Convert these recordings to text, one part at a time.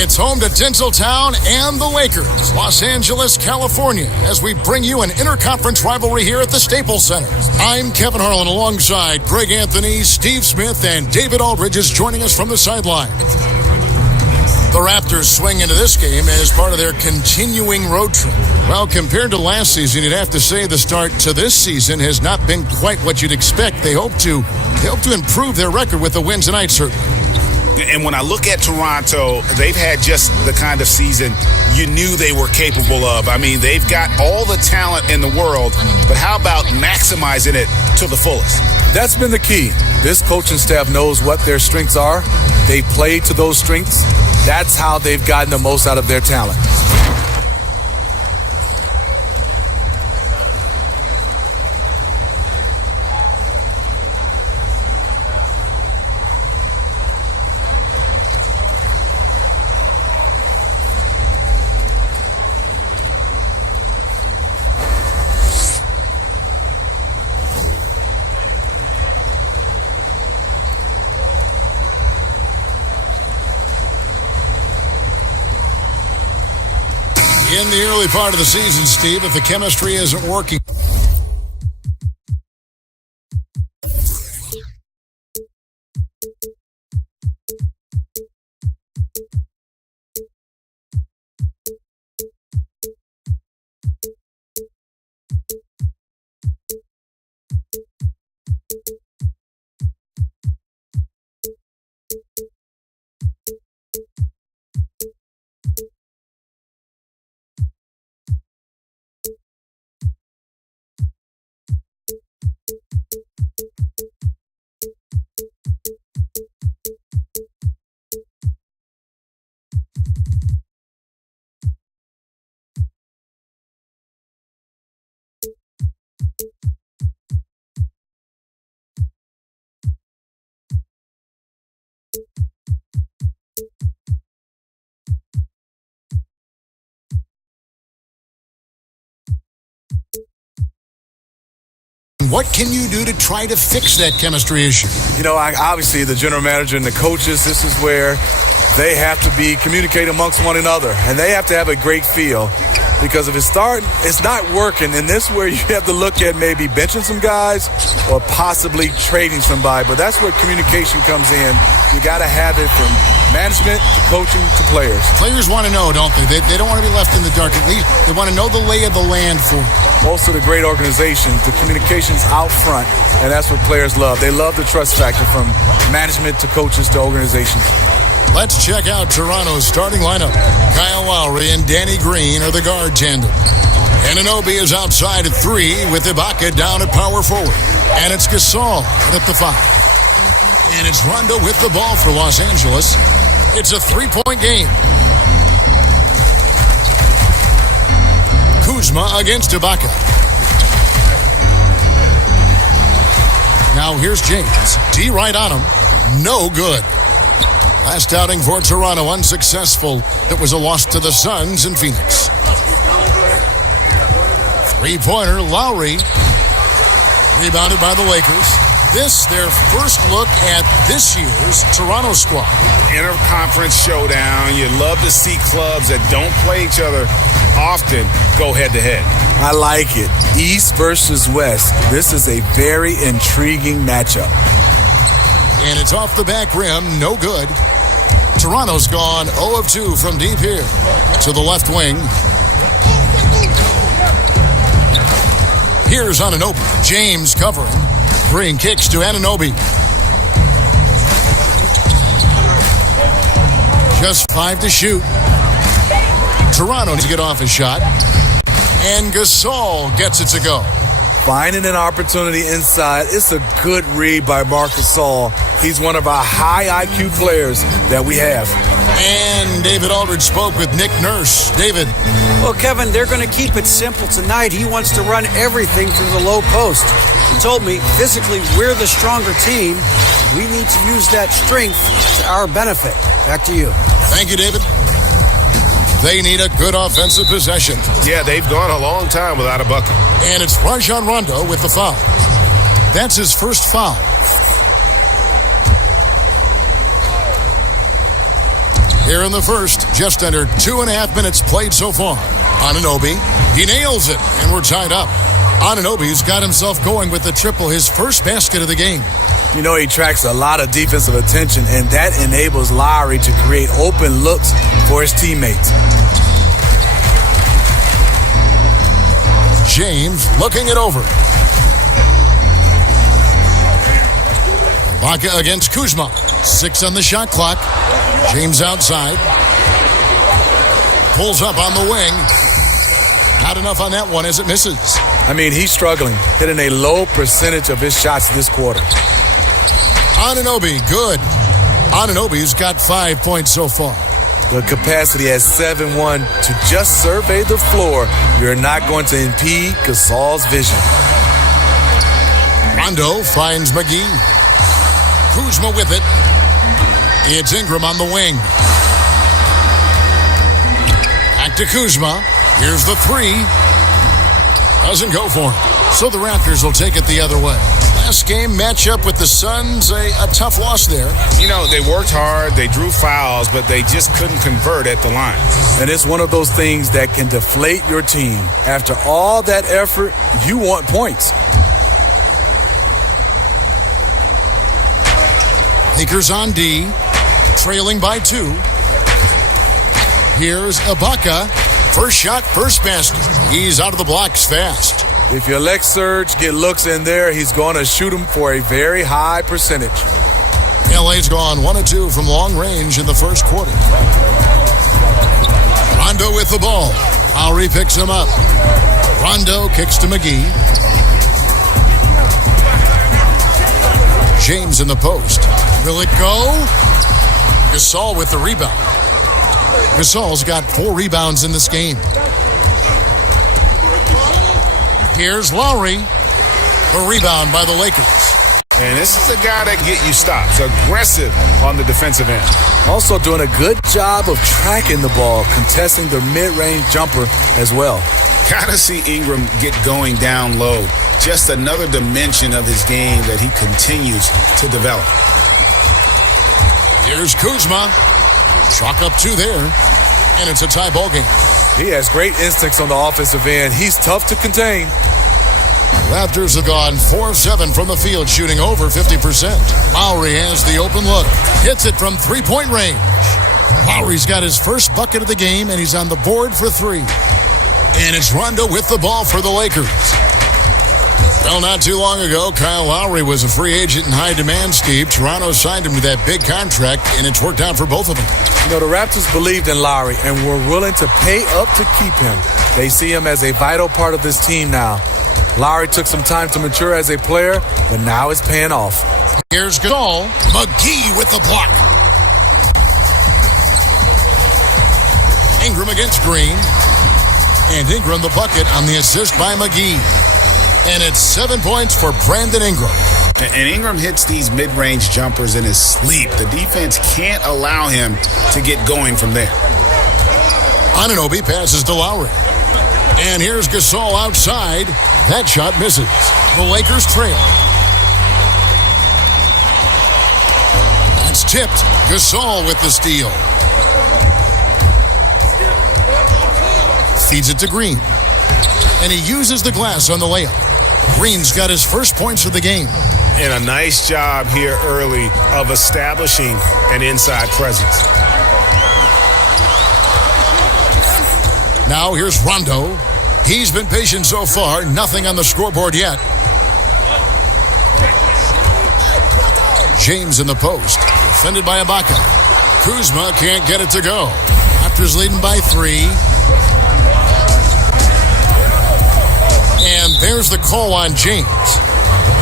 It's home to Tinseltown and the Lakers, Los Angeles, California, as we bring you an interconference rivalry here at the Staples Center. I'm Kevin Harlan alongside Greg Anthony, Steve Smith, and David Aldridge is joining us from the sideline. The Raptors swing into this game as part of their continuing road trip. Well, compared to last season, you'd have to say the start to this season has not been quite what you'd expect. They hope to improve their record with the wins tonight, certainly. And when I look at Toronto, they've had just the kind of season you knew they were capable of. I mean, they've got all the talent in the world, but how about maximizing it to the fullest? That's been the key. This coaching staff knows what their strengths are. They play to those strengths. That's how they've gotten the most out of their talent. In the early part of the season, Steve, if the chemistry isn't working. What can you do to try to fix that chemistry issue? You know, obviously the general manager and the coaches, this is where they have to communicate amongst one another, and they have to have a great feel. Because if it's not working, and this is where you have to look at maybe benching some guys or possibly trading somebody. But that's where communication comes in. You got to have it from management to coaching to players. Players want to know, don't they? They don't want to be left in the dark. At least they want to know the lay of the land for it. Most of the great organizations, the communication's out front, and that's what players love. They love the trust factor from management to coaches to organizations. Let's check out Toronto's starting lineup. Kyle Lowry and Danny Green are the guard tandem. Anunoby is outside at 3 with Ibaka down at power forward. And it's Gasol at the 5. And it's Rondo with the ball for Los Angeles. It's a 3-point game. Kuzma against Ibaka. Now here's James. D right on him. No good. Last outing for Toronto, unsuccessful. It was a loss to the Suns in Phoenix. Three-pointer, Lowry. Rebounded by the Lakers. This, their first look at this year's Toronto squad. Interconference showdown. You love to see clubs that don't play each other often go head-to-head. I like it. East versus West. This is a very intriguing matchup. And it's off the back rim, no good. Toronto's gone 0 of 2 from deep here to the left wing. Here's Anunoby. James covering. Green kicks to Anunoby. Just 5 to shoot. Toronto needs to get off his shot. And Gasol gets it to go. Finding an opportunity inside. It's a good read by Marc Gasol. He's one of our high IQ players that we have. And David Aldridge spoke with Nick Nurse. David. Well, Kevin, they're going to keep it simple tonight. He wants to run everything through the low post. He told me, physically, we're the stronger team. We need to use that strength to our benefit. Back to you. Thank you, David. They need a good offensive possession. Yeah, they've gone a long time without a bucket. And it's Rajon Rondo with the foul. That's his first foul. Here in the first, just under 2.5 minutes played so far. Anunoby, he nails it, and we're tied up. Anunoby's got himself going with the triple, his first basket of the game. You know, he attracts a lot of defensive attention, and that enables Lowry to create open looks for his teammates. James looking it over. Ibaka against Kuzma. 6 on the shot clock. James outside. Pulls up on the wing. Not enough on that one as it misses. I mean, he's struggling, hitting a low percentage of his shots this quarter. Anunoby, good. Anunoby's got 5 points so far. The capacity at 7-1 to just survey the floor. You're not going to impede Gasol's vision. Rondo finds McGee. Kuzma with it. It's Ingram on the wing. Back to Kuzma. Here's the three. Doesn't go for him. So the Raptors will take it the other way. Last game matchup with the Suns, a tough loss there. You know, they worked hard, they drew fouls, but they just couldn't convert at the line. And it's one of those things that can deflate your team. After all that effort, you want points. Lakers on D, trailing by 2. Here's Ibaka. First shot, first basket. He's out of the blocks fast. If you let Serge get looks in there, he's going to shoot him for a very high percentage. LA's gone 1 of 2 from long range in the first quarter. Rondo with the ball. Lowry picks him up. Rondo kicks to McGee. James in the post. Will it go? Gasol with the rebound. Gasol's got 4 rebounds in this game. Here's Lowry. A rebound by the Lakers. And this is a guy that get you stops. Aggressive on the defensive end. Also doing a good job of tracking the ball, contesting the mid-range jumper as well. Gotta see Ingram get going down low. Just another dimension of his game that he continues to develop. Here's Kuzma. Chalk up 2 there. And it's a tie ball game. He has great instincts on the offensive end. He's tough to contain. Raptors have gone 4 of 7 from the field, shooting over 50%. Lowry has the open look. Hits it from 3-point range. Lowry's got his first bucket of the game, and he's on the board for 3. And it's Rondo with the ball for the Lakers. Well, not too long ago, Kyle Lowry was a free agent in high demand, Steve. Toronto signed him to that big contract, and it's worked out for both of them. You know, the Raptors believed in Lowry and were willing to pay up to keep him. They see him as a vital part of this team now. Lowry took some time to mature as a player, but now it's paying off. Here's Gasol. McGee with the block. Ingram against Green. And Ingram the bucket on the assist by McGee. And it's 7 points for Brandon Ingram. And Ingram hits these mid-range jumpers in his sleep. The defense can't allow him to get going from there. Anunoby passes to Lowry. And here's Gasol outside. That shot misses. The Lakers trail. That's tipped. Gasol with the steal. Feeds it to Green. And he uses the glass on the layup. Green's got his first points of the game. And a nice job here early of establishing an inside presence. Now here's Rondo. He's been patient so far. Nothing on the scoreboard yet. James in the post. Defended by Ibaka. Kuzma can't get it to go. Raptors leading by 3. And there's the call on James.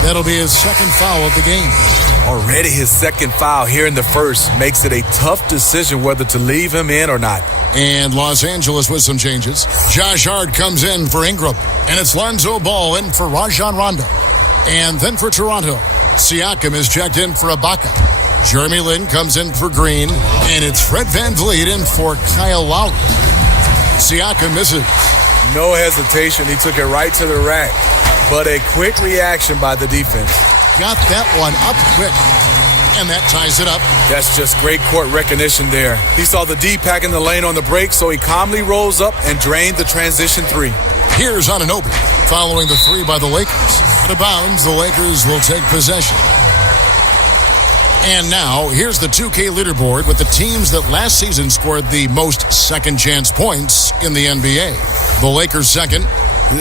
That'll be his second foul of the game. Already his second foul here in the first makes it a tough decision whether to leave him in or not. And Los Angeles with some changes. Josh Hart comes in for Ingram. And it's Lonzo Ball in for Rajon Rondo. And then for Toronto, Siakam is checked in for Ibaka. Jeremy Lin comes in for Green. And it's Fred VanVleet in for Kyle Lowry. Siakam misses. No hesitation. He took it right to the rack. But a quick reaction by the defense. Got that one up quick. And that ties it up. That's just great court recognition there. He saw the D pack in the lane on the break, so he calmly rose up and drained the transition three. Here's Anunoby following the three by the Lakers. Out of bounds, the Lakers will take possession. And now, here's the 2K leaderboard with the teams that last season scored the most second-chance points in the NBA. The Lakers second.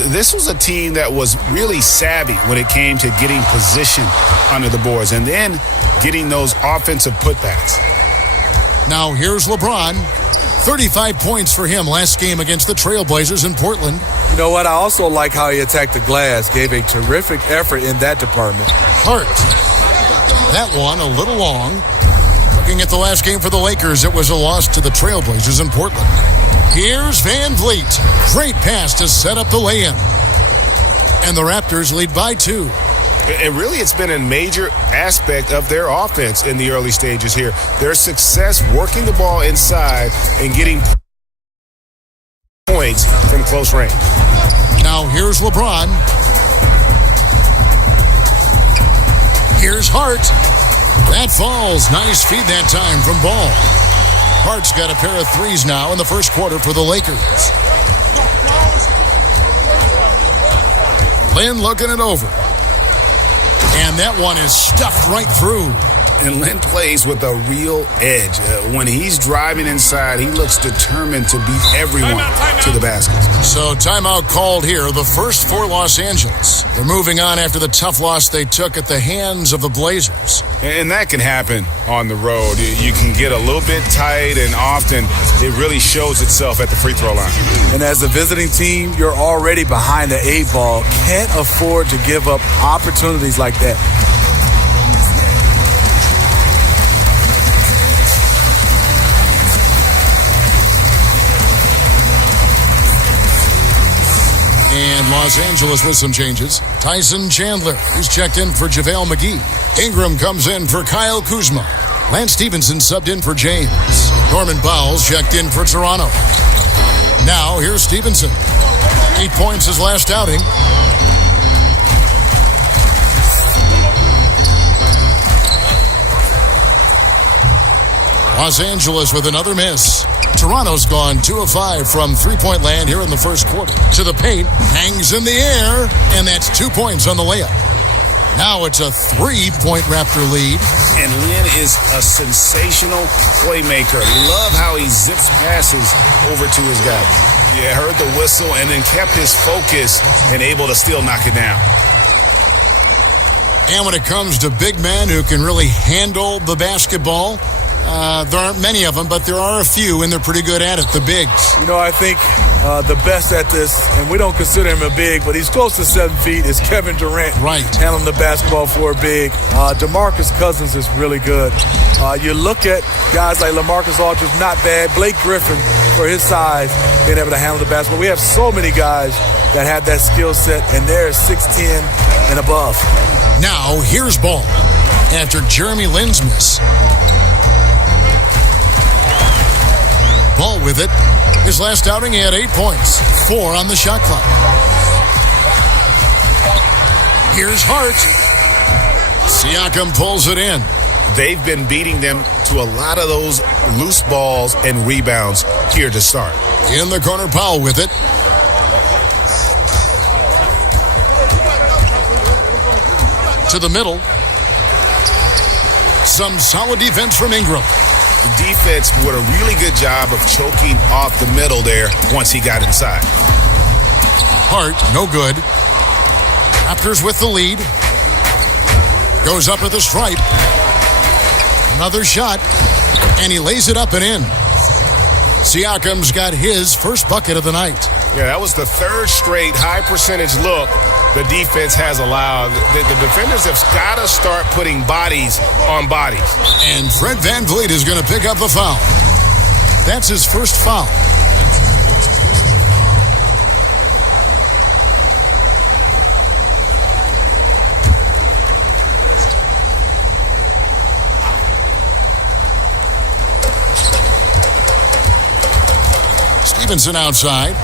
This was a team that was really savvy when it came to getting position under the boards and then getting those offensive putbacks. Now here's LeBron. 35 points for him last game against the Trailblazers in Portland. You know what? I also like how he attacked the glass. Gave a terrific effort in that department. Hart. That one a little long. Looking at the last game for the Lakers, it was a loss to the Trailblazers in Portland. Here's Van Vliet. Great pass to set up the lay-in. And the Raptors lead by 2. And really, it's been a major aspect of their offense in the early stages here. Their success working the ball inside and getting points from close range. Now here's LeBron. Here's Hart. That falls. Nice feed that time from Ball. Hart's got a pair of threes now in the first quarter for the Lakers. Lynn looking it over. And that one is stuffed right through. And Lynn plays with a real edge. When he's driving inside, he looks determined to beat everyone to the basket. So timeout called here, the first for Los Angeles. They're moving on after the tough loss they took at the hands of the Blazers. And that can happen on the road. You can get a little bit tight, and often it really shows itself at the free throw line. And as a visiting team, you're already behind the 8 ball. Can't afford to give up opportunities like that. And Los Angeles with some changes. Tyson Chandler is checked in for JaVale McGee. Ingram comes in for Kyle Kuzma. Lance Stevenson subbed in for James. Norman Powell's checked in for Toronto. Now here's Stevenson. 8 points his last outing. Los Angeles with another miss. Toronto's gone 2 of 5 from three-point land here in the first quarter. To the paint, hangs in the air, and that's 2 points on the layup. Now it's a 3-point Raptor lead. And Lynn is a sensational playmaker. Love how he zips passes over to his guy. Yeah, heard the whistle and then kept his focus and able to still knock it down. And when it comes to big men who can really handle the basketball, there aren't many of them, but there are a few, and they're pretty good at it, the bigs. You know, I think the best at this, and we don't consider him a big, but he's close to 7 feet, is Kevin Durant. Right. Handling the basketball for a big. DeMarcus Cousins is really good. You look at guys like LaMarcus Aldridge, not bad. Blake Griffin, for his size, being able to handle the basketball. We have so many guys that have that skill set, and they're 6'10" and above. Now, here's Ball. After Jeremy Lin's miss. Ball with it. His last outing, he had 8 points. 4 on the shot clock. Here's Hart. Siakam pulls it in. They've been beating them to a lot of those loose balls and rebounds here to start. In the corner, Powell with it. To the middle. Some solid defense from Ingram. The defense did a really good job of choking off the middle there once he got inside. Hart, no good. Raptors with the lead. Goes up with a stripe. Another shot. And he lays it up and in. Siakam's got his first bucket of the night. Yeah, that was the third straight high percentage look the defense has allowed. The defenders have got to start putting bodies on bodies. And Fred VanVleet is going to pick up the foul. That's his first foul. Stevenson outside.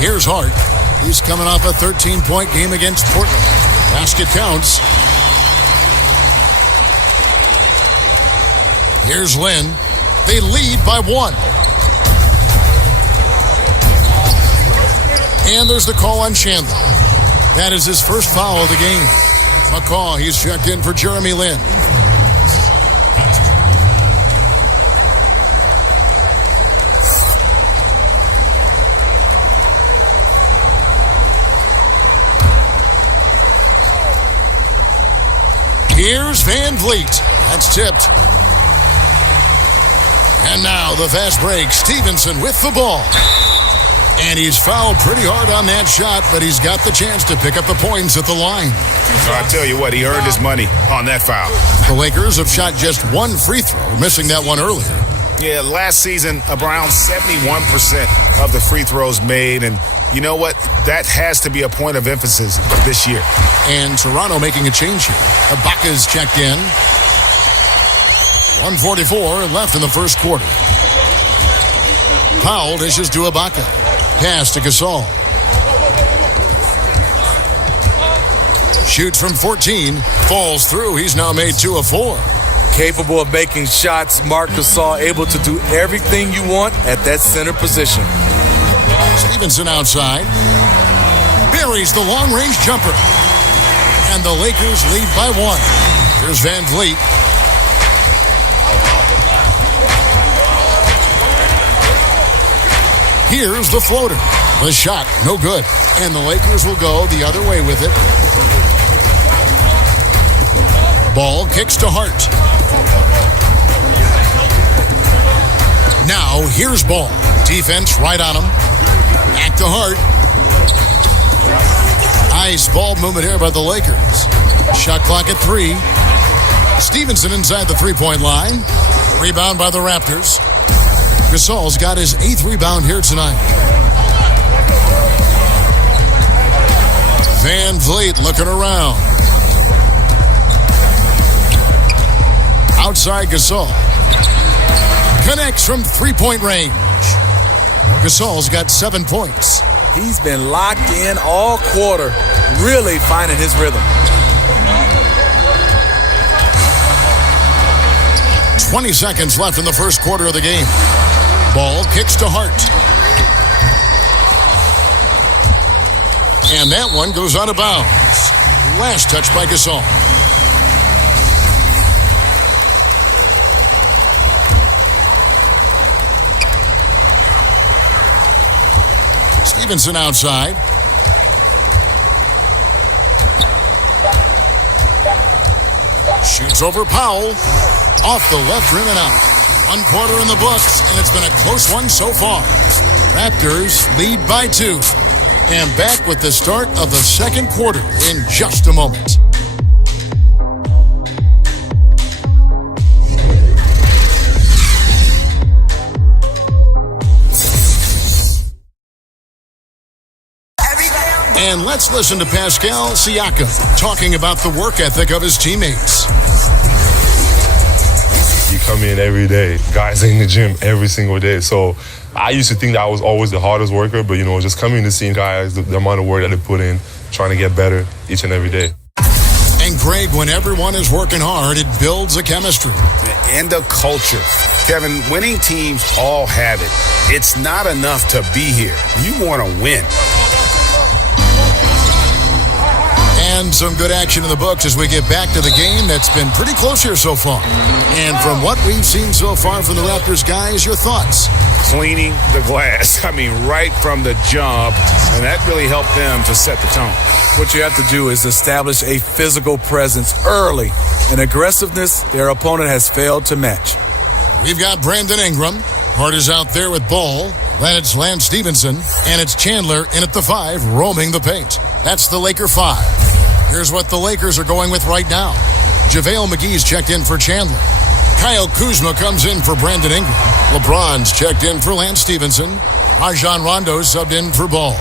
Here's Hart. He's coming off a 13-point game against Portland. Basket counts. Here's Lynn. They lead by 1. And there's the call on Chandler. That is his first foul of the game. McCaw, he's checked in for Jeremy Lin. Here's Van Vliet. That's tipped. And now the fast break. Stevenson with the ball. And he's fouled pretty hard on that shot, but he's got the chance to pick up the points at the line. So I tell you what, he earned his money on that foul. The Lakers have shot just 1 free throw, missing that one earlier. Yeah, last season, around 71% of the free throws made. And you know what? That has to be a point of emphasis this year. And Toronto making a change here. Ibaka's checked in. 1:44 left in the first quarter. Powell dishes to Ibaka. Pass to Gasol. Shoots from 14. Falls through. He's now made 2 of 4. Capable of making shots. Marc Gasol able to do everything you want at that center position. Stevenson outside. Buries the long-range jumper. And the Lakers lead by 1. Here's Van Vliet. Here's the floater. The shot, no good. And the Lakers will go the other way with it. Ball kicks to Hart. Now, here's Ball. Defense right on him. Back to Hart. Nice ball movement here by the Lakers. Shot clock at 3. Stevenson inside the three-point line. Rebound by the Raptors. Gasol's got his 8th rebound here tonight. Van Vliet looking around. Outside Gasol. Connects from three-point range. Gasol's got 7 points. He's been locked in all quarter, really finding his rhythm. 20 seconds left in the first quarter of the game. Ball kicks to Hart. And that one goes out of bounds. Last touch by Gasol. Stevenson outside. Shoots over Powell. Off the left rim and out. 1 quarter in the books, and it's been a close one so far. Raptors lead by 2. And back with the start of the second quarter in just a moment. And let's listen to Pascal Siakam talking about the work ethic of his teammates. You come in every day. Guys in the gym every single day. So I used to think that I was always the hardest worker, but, just coming to see guys, the amount of work that they put in, trying to get better each and every day. And Greg, when everyone is working hard, it builds a chemistry. And a culture. Kevin, winning teams all have it. It's not enough to be here. You want to win. And some good action in the books as we get back to the game that's been pretty close here so far. And from what we've seen so far from the Raptors guys, your thoughts? Cleaning the glass. Right from the jump. And that really helped them to set the tone. What you have to do is establish a physical presence early. An aggressiveness their opponent has failed to match. We've got Brandon Ingram. Hart is out there with Ball. Then it's Lance Stevenson. And it's Chandler in at the 5, roaming the paint. That's the Laker 5. Here's what the Lakers are going with right now. JaVale McGee's checked in for Chandler. Kyle Kuzma comes in for Brandon Ingram. LeBron's checked in for Lance Stevenson. Rajon Rondo's subbed in for Ball.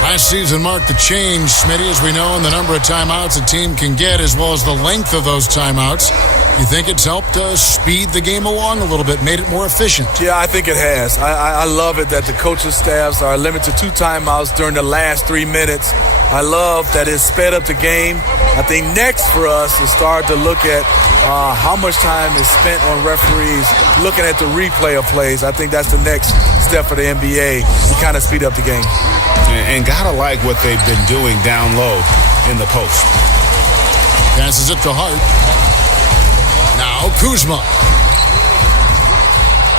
Last season marked the change, Smitty, as we know, in the number of timeouts a team can get, as well as the length of those timeouts. You think it's helped speed the game along a little bit, made it more efficient? Yeah, I think it has. I love it that the coaching staffs are limited to 2 timeouts during the last 3 minutes. I love that it's sped up the game. I think next for us is start to look at how much time is spent on referees looking at the replay of plays. I think that's the next step for the NBA to kind of speed up the game. And gotta like what they've been doing down low in the post. Passes it to Hart. Now Kuzma.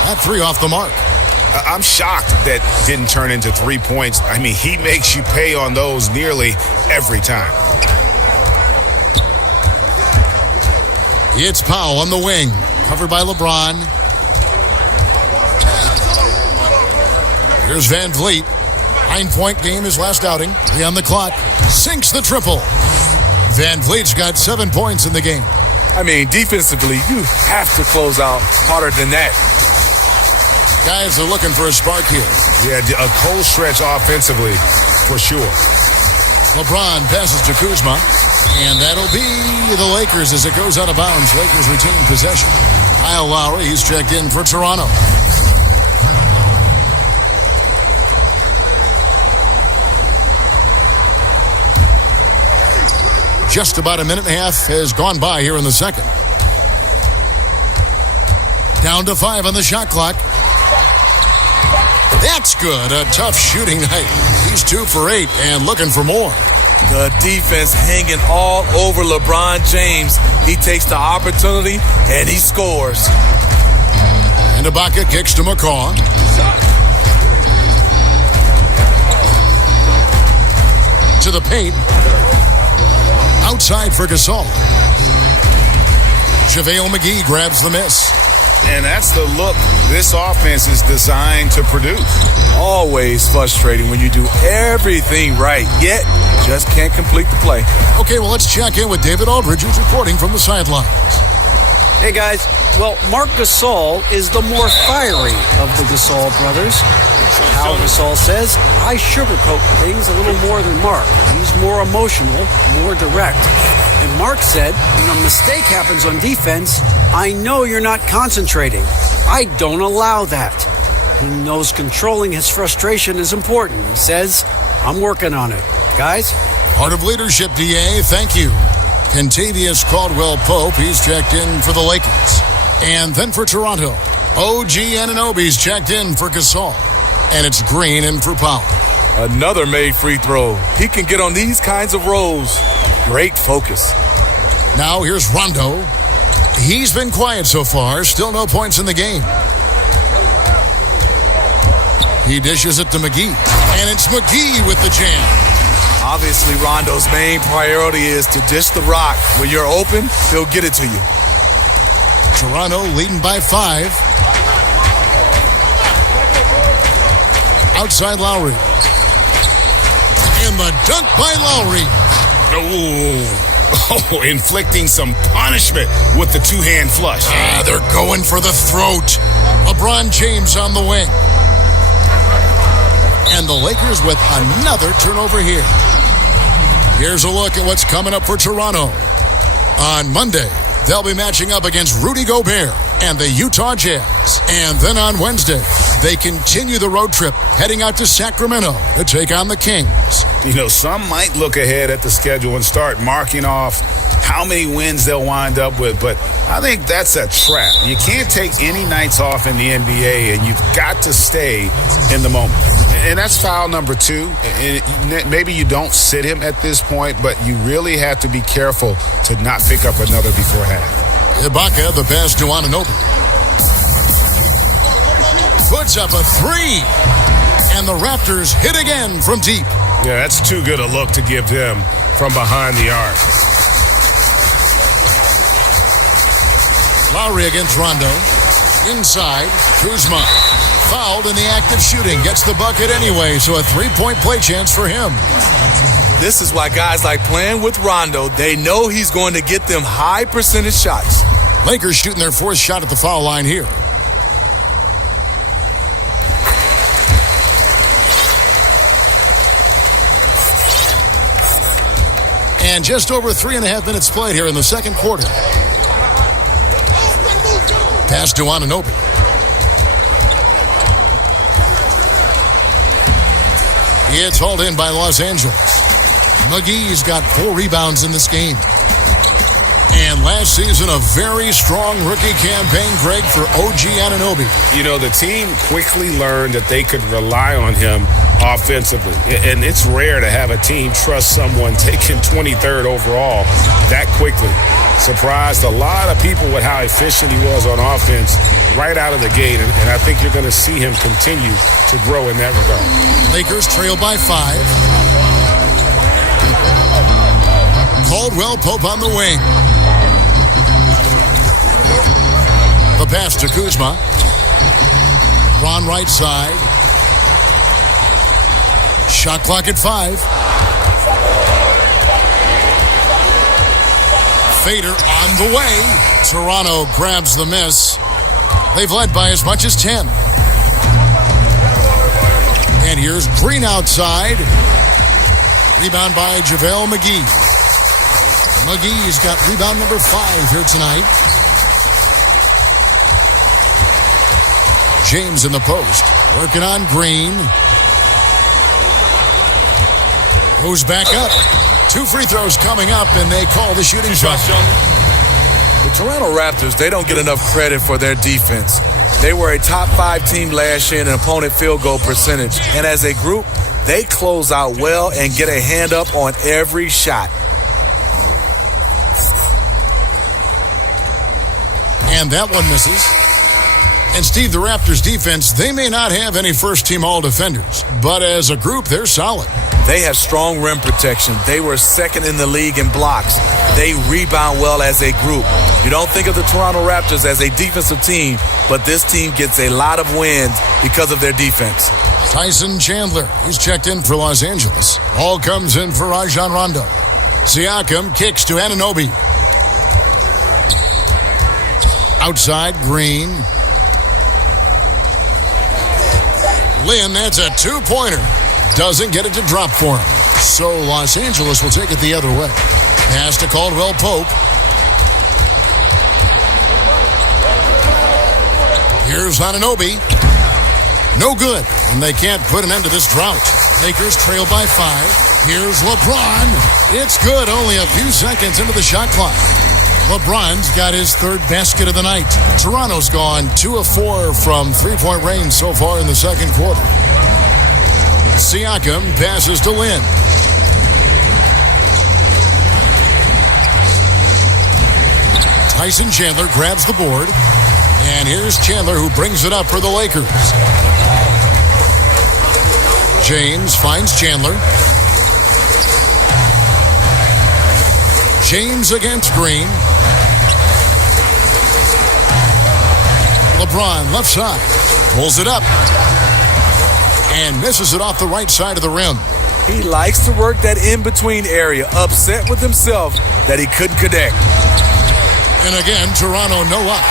That 3 off the mark. I'm shocked that didn't turn into 3 points. I mean, he makes you pay on those nearly every time. It's Powell on the wing. Covered by LeBron. Here's Van Vliet. 9-point game his last outing. 3 on the clock. Sinks the triple. Van Vliet's got 7 points in the game. I mean, defensively, you have to close out harder than that. Guys are looking for a spark here. Yeah, a cold stretch offensively, for sure. LeBron passes to Kuzma. And that'll be the Lakers as it goes out of bounds. Lakers retain possession. Kyle Lowry, he's checked in for Toronto. Just about a minute and a half has gone by here in the second. Down to 5 on the shot clock. That's good. A tough shooting night. He's 2 for 8 and looking for more. The defense hanging all over LeBron James. He takes the opportunity and he scores. And Ibaka kicks to McCaw. To the paint. Outside for Gasol. JaVale McGee grabs the miss. And that's the look this offense is designed to produce. Always frustrating when you do everything right, yet just can't complete the play. Okay, well, let's check in with David Aldridge, who's reporting from the sidelines. Hey, guys. Well, Marc Gasol is the more fiery of the Gasol brothers. Al Gasol says, I sugarcoat things a little more than Marc. He's more emotional, more direct. And Marc said, when a mistake happens on defense, I know you're not concentrating. I don't allow that. He knows controlling his frustration is important. He says, I'm working on it. Guys? Part of leadership, DA. Thank you. Kentavious Caldwell-Pope, he's checked in for the Lakers. And then for Toronto, OG Anunoby's checked in for Gasol. And it's Green in for Powell. Another made free throw. He can get on these kinds of rolls. Great focus. Now here's Rondo. He's been quiet so far. Still no points in the game. He dishes it to McGee. And it's McGee with the jam. Obviously, Rondo's main priority is to dish the rock. When you're open, he'll get it to you. Toronto leading by 5. Outside Lowry. And the dunk by Lowry. Oh, inflicting some punishment with the 2-hand flush. They're going for the throat. LeBron James on the wing. And the Lakers with another turnover here. Here's a look at what's coming up for Toronto. On Monday, they'll be matching up against Rudy Gobert and the Utah Jazz. And then on Wednesday, they continue the road trip, heading out to Sacramento to take on the Kings. You know, some might look ahead at the schedule and start marking off how many wins they'll wind up with, but I think that's a trap. You can't take any nights off in the NBA, and you've got to stay in the moment. And that's foul number 2. And maybe you don't sit him at this point, but you really have to be careful to not pick up another before half. Ibaka, the pass to Anunoby. Puts up a 3. And the Raptors hit again from deep. Yeah, that's too good a look to give them from behind the arc. Lowry against Rondo. Inside, Kuzma. Fouled in the act of shooting. Gets the bucket anyway, so a 3-point play chance for him. This is why guys like playing with Rondo. They know he's going to get them high percentage shots. Lakers shooting their 4th shot at the foul line here. And just over 3.5 minutes played here in the second quarter. Pass to Anunoby. It's hauled in by Los Angeles. McGee's got 4 rebounds in this game. And last season, a very strong rookie campaign, Greg, for OG Anunoby. You know, the team quickly learned that they could rely on him offensively. And it's rare to have a team trust someone taken 23rd overall that quickly. Surprised a lot of people with how efficient he was on offense right out of the gate. And I think you're going to see him continue to grow in that regard. Lakers trail by 5. Caldwell Pope on the wing. The pass to Kuzma. Ron right side. Shot clock at 5. Fader on the way. Toronto grabs the miss. They've led by as much as 10. And here's Green outside. Rebound by JaVale McGee. McGee's got rebound number 5 here tonight. James in the post, working on Green. Goes back up. 2 free throws coming up, and they call the shooting shot. The Toronto Raptors, they don't get enough credit for their defense. They were a top 5 team last year in an opponent field goal percentage. And as a group, they close out well and get a hand up on every shot. And that one misses. And Steve, the Raptors defense, they may not have any first-team all-defenders, but as a group, they're solid. They have strong rim protection. They were second in the league in blocks. They rebound well as a group. You don't think of the Toronto Raptors as a defensive team, but this team gets a lot of wins because of their defense. Tyson Chandler, he's checked in for Los Angeles. Ball comes in for Rajon Rondo. Siakam kicks to Anunoby. Outside, Green. Lynn, that's a 2-pointer. Doesn't get it to drop for him. So Los Angeles will take it the other way. Pass to Caldwell Pope. Here's Anunoby. No good, and they can't put an end to this drought. Lakers trail by 5. Here's LeBron. It's good, only a few seconds into the shot clock. LeBron's got his 3rd basket of the night. Toronto's gone 2 of 4 from 3-point range so far in the second quarter. Siakam passes to Lynn. Tyson Chandler grabs the board. And here's Chandler who brings it up for the Lakers. James finds Chandler. James against Green. LeBron left side. Pulls it up. And misses it off the right side of the rim. He likes to work that in-between area, upset with himself that he couldn't connect. And again, Toronto no luck.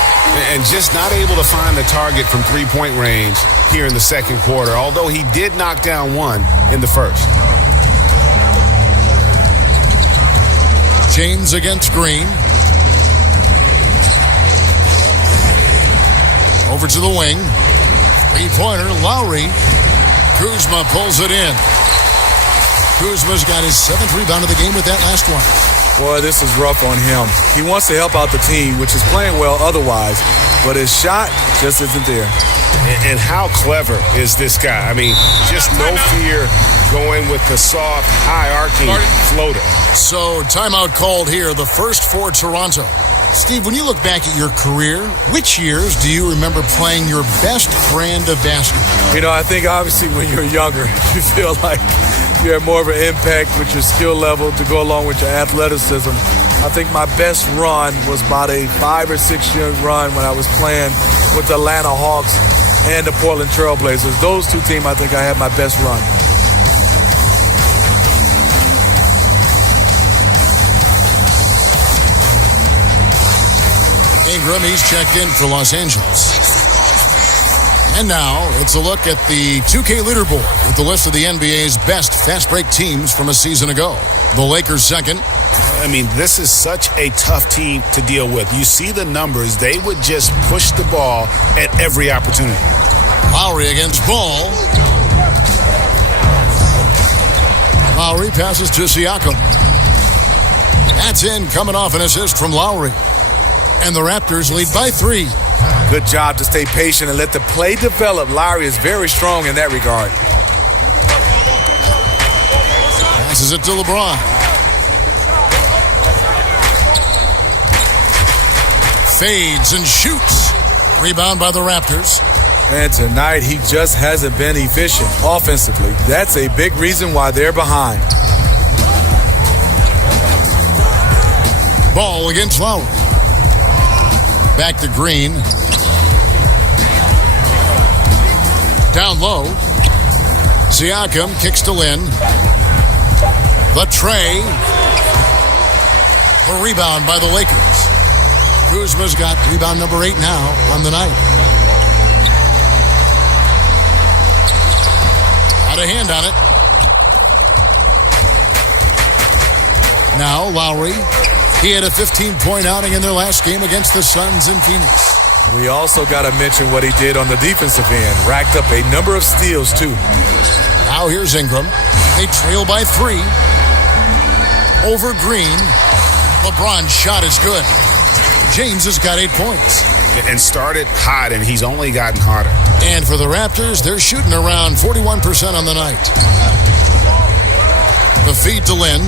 And just not able to find the target from 3-point range here in the second quarter, although he did knock down one in the first. James against Green. Over to the wing. 3-pointer, Lowry. Kuzma pulls it in. Kuzma's got his 7th rebound of the game with that last one. Boy, this is rough on him. He wants to help out the team, which is playing well otherwise, but his shot just isn't there. And how clever is this guy? I mean, just no fear going with the soft, high-arcing floater. So, timeout called here, the first for Toronto. Steve, when you look back at your career, which years do you remember playing your best brand of basketball? You know, I think obviously when you're younger, you feel like you have more of an impact with your skill level to go along with your athleticism. I think my best run was about a 5 or 6 year run when I was playing with the Atlanta Hawks and the Portland Trail Blazers. Those 2 teams, I think I had my best run. Ingram, he's checked in for Los Angeles. And now it's a look at the 2K leaderboard with the list of the NBA's best fast break teams from a season ago. The Lakers second, I mean, this is such a tough team to deal with. You see the numbers. They would just push the ball at every opportunity. Lowry against Ball. Lowry passes to Siakam. That's in, coming off an assist from Lowry. And the Raptors lead by 3. Good job to stay patient and let the play develop. Lowry is very strong in that regard. Passes it to LeBron. Fades and shoots. Rebound by the Raptors. And tonight, he just hasn't been efficient offensively. That's a big reason why they're behind. Ball against Lowry. Back to Green. Down low. Siakam kicks to Lin. The tray. A rebound by the Lakers. Kuzma's got rebound number 8 now on the night. Out of hand on it. Now Lowry. He had a 15-point outing in their last game against the Suns in Phoenix. We also got to mention what he did on the defensive end. Racked up a number of steals, too. Now here's Ingram. They trail by 3. Over Green. LeBron's shot is good. James has got 8 points. And started hot, and he's only gotten hotter. And for the Raptors, they're shooting around 41% on the night. The feed to Lin.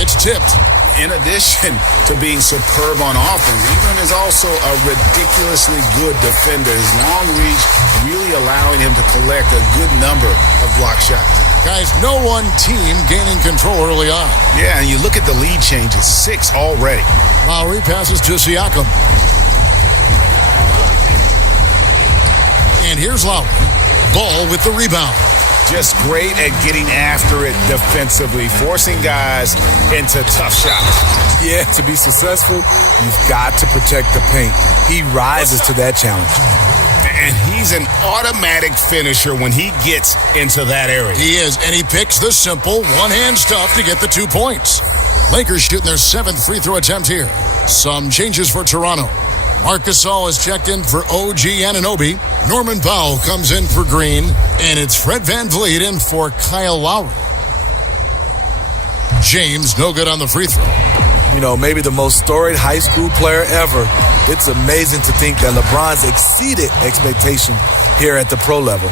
It's tipped. In addition to being superb on offense, Ingram is also a ridiculously good defender. His long reach really allowing him to collect a good number of block shots. Guys, no one team gaining control early on. Yeah, and you look at the lead changes, 6 already. Lowry passes to Siakam. And here's Lowry. Ball with the rebound. Just great at getting after it defensively, forcing guys into tough shots. Yeah, to be successful, you've got to protect the paint. He rises to that challenge. And he's an automatic finisher when he gets into that area. He is, and he picks the simple one-hand stuff to get the 2 points. Lakers shooting their 7th free throw attempt here. Some changes for Toronto. Marc Gasol is checked in for OG Anunoby. Norman Powell comes in for Green. And it's Fred VanVleet in for Kyle Lowry. James, no good on the free throw. You know, maybe the most storied high school player ever. It's amazing to think that LeBron's exceeded expectation here at the pro level.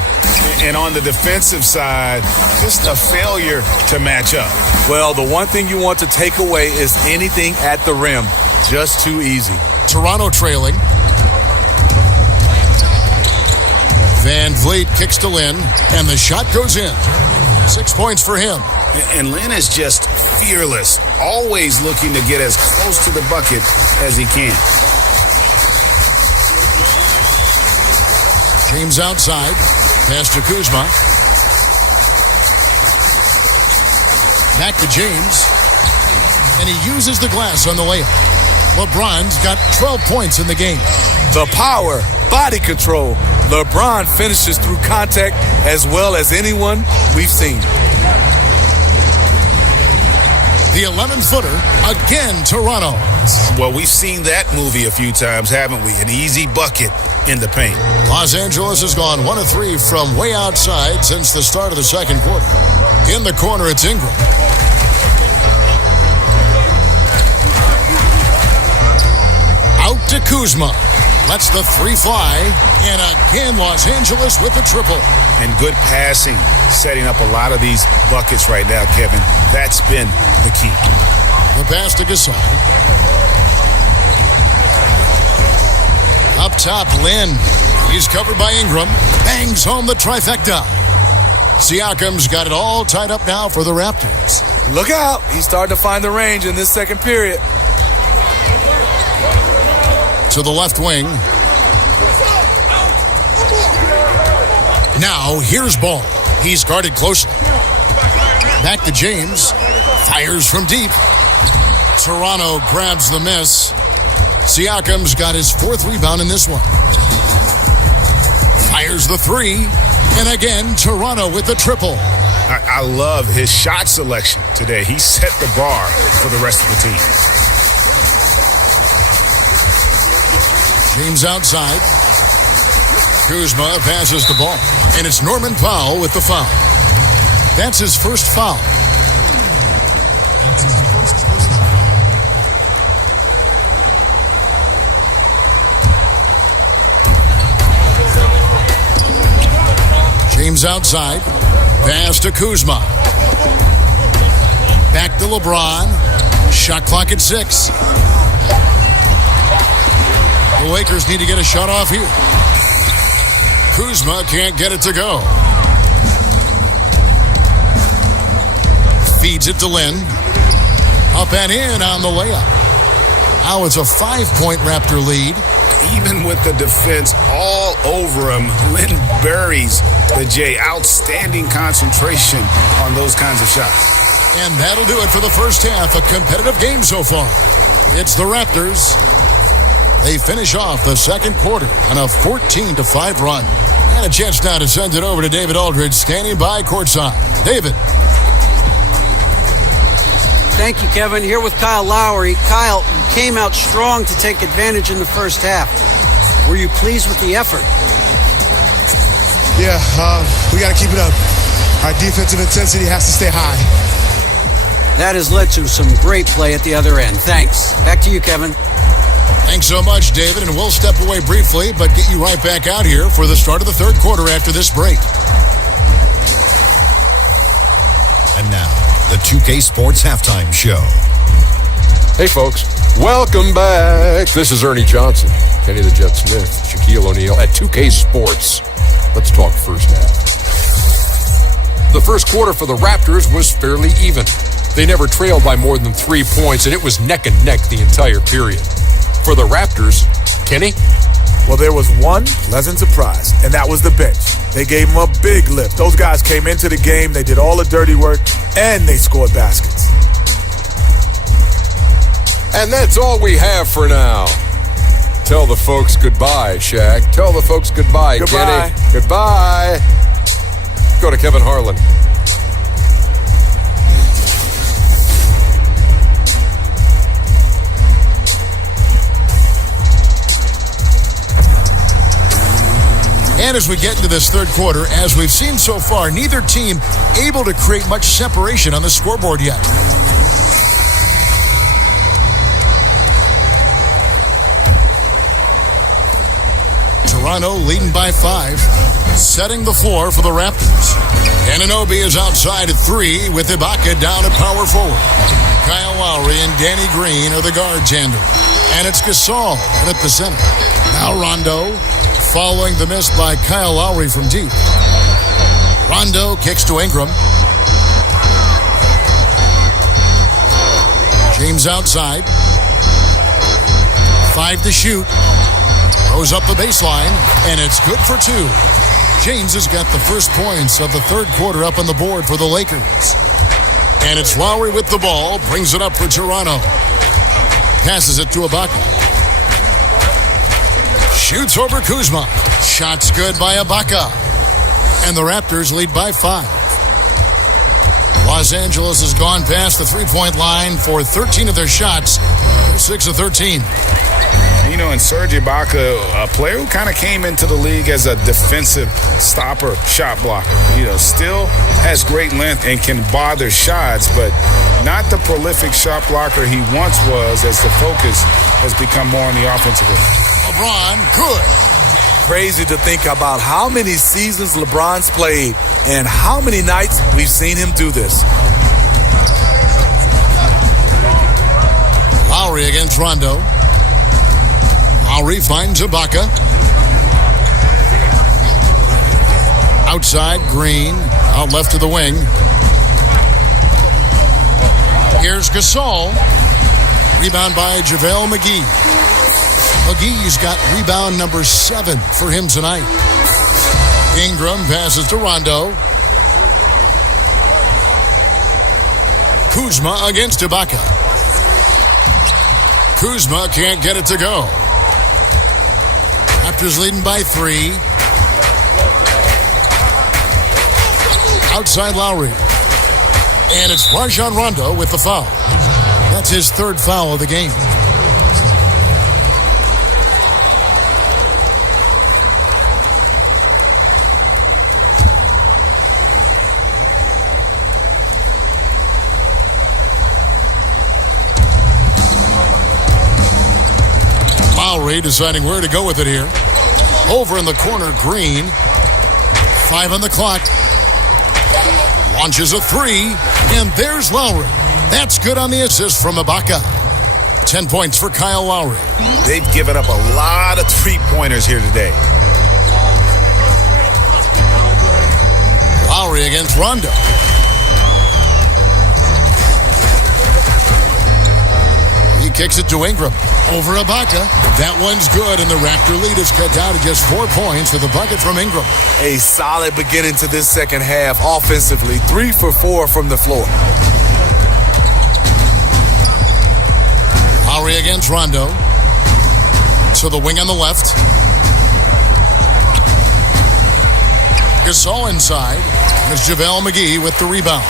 And on the defensive side, just a failure to match up. Well, the one thing you want to take away is anything at the rim. Just too easy. Toronto trailing. VanVleet kicks to Lin, and the shot goes in. 6 points for him. And Lin is just fearless, always looking to get as close to the bucket as he can. James outside. Pass to Kuzma. Back to James. And he uses the glass on the layup. LeBron's got 12 points in the game. The power, body control. LeBron finishes through contact as well as anyone we've seen. The 11-footer, again Toronto. Well, we've seen that movie a few times, haven't we? An easy bucket in the paint. Los Angeles has gone 1 of 3 from way outside since the start of the second quarter. In the corner, it's Ingram. Out to Kuzma. Lets the 3 fly. And again, Los Angeles with the triple. And good passing, setting up a lot of these buckets right now, Kevin. That's been the key. The pass to Gasol. Up top, Lin. He's covered by Ingram. Bangs home the trifecta. Siakam's got it all tied up now for the Raptors. Look out. He's starting to find the range in this second period. To the left wing. Now, here's Ball. He's guarded closely. Back to James. Fires from deep. Toronto grabs the miss. Siakam's got his 4th rebound in this one. Fires the 3. And again, Toronto with the triple. I love his shot selection today. He set the bar for the rest of the team. James outside. Kuzma passes the ball, and it's Norman Powell with the foul. That's his first foul. James outside. Pass to Kuzma. Back to LeBron. Shot clock at 6. The Lakers need to get a shot off here. Kuzma can't get it to go. Feeds it to Lin. Up and in on the layup. Now it's a 5-point Raptor lead. Even with the defense all over him, Lin buries the J. Outstanding concentration on those kinds of shots. And that'll do it for the first half. A competitive game so far. It's the Raptors. They finish off the second quarter on a 14-5 run. And a chance now to send it over to David Aldridge, standing by courtside. David. Thank you, Kevin. Here with Kyle Lowry. Kyle came out strong to take advantage in the first half. Were you pleased with the effort? Yeah, we got to keep it up. Our defensive intensity has to stay high. That has led to some great play at the other end. Thanks. Back to you, Kevin. Thanks so much, David, and we'll step away briefly, but get you right back out here for the start of the third quarter after this break. And now, the 2K Sports Halftime Show. Hey, folks. Welcome back. This is Ernie Johnson, Kenny the Jet Smith, Shaquille O'Neal at 2K Sports. Let's talk first half. The first quarter for the Raptors was fairly even. They never trailed by more than 3 points, and it was neck and neck the entire period. For the Raptors, Kenny? Well, there was one pleasant surprise, and that was the bench. They gave them a big lift. Those guys came into the game, they did all the dirty work, and they scored baskets. And that's all we have for now. Tell the folks goodbye, Shaq. Tell the folks goodbye, Goodbye. Kenny. Goodbye. Go to Kevin Harlan. And as we get into this third quarter, as we've seen so far, neither team able to create much separation on the scoreboard yet. Toronto leading by 5, setting the floor for the Raptors. Anunoby is outside at 3 with Ibaka down at power forward. Kyle Lowry and Danny Green are the guard tandem. And it's Gasol at the center. Now Rondo following the miss by Kyle Lowry from deep. Rondo kicks to Ingram. James outside. 5 to shoot. Throws up the baseline, and it's good for 2. James has got the first points of the third quarter up on the board for the Lakers. And it's Lowry with the ball, brings it up for Toronto. Passes it to Ibaka. Shoots over Kuzma. Shot's good by Ibaka. And the Raptors lead by 5. Los Angeles has gone past the three-point line for 13 of their shots. 6 of 13. You know, and Serge Ibaka, a player who kind of came into the league as a defensive stopper, shot blocker. You know, still has great length and can bother shots, but not the prolific shot blocker he once was, as the focus has become more on the offensive end. LeBron, good. Crazy to think about how many seasons LeBron's played and how many nights we've seen him do this. Lowry against Rondo. Lowry finds Ibaka. Outside, Green. Out left to the wing. Here's Gasol. Rebound by JaVale McGee. McGee's got rebound number 7 for him tonight. Ingram passes to Rondo. Kuzma against Ibaka. Kuzma can't get it to go. Raptors leading by 3. outside Lowry. And it's Rajon Rondo with the foul. That's his third foul of the game. Lowry deciding where to go with it here. Over in the corner, Green. 5 on the clock. Launches a 3, and there's Lowry. That's good on the assist from Ibaka. 10 points for Kyle Lowry. They've given up a lot of three-pointers here today. Lowry against Rondo. He kicks it to Ingram. Over Ibaka. That one's good, and the Raptor lead is cut down to just 4 points with a bucket from Ingram. A solid beginning to this second half offensively. 3 for 4 from the floor. Lowry against Rondo. To the wing on the left. Gasol inside. There's JaVale McGee with the rebound.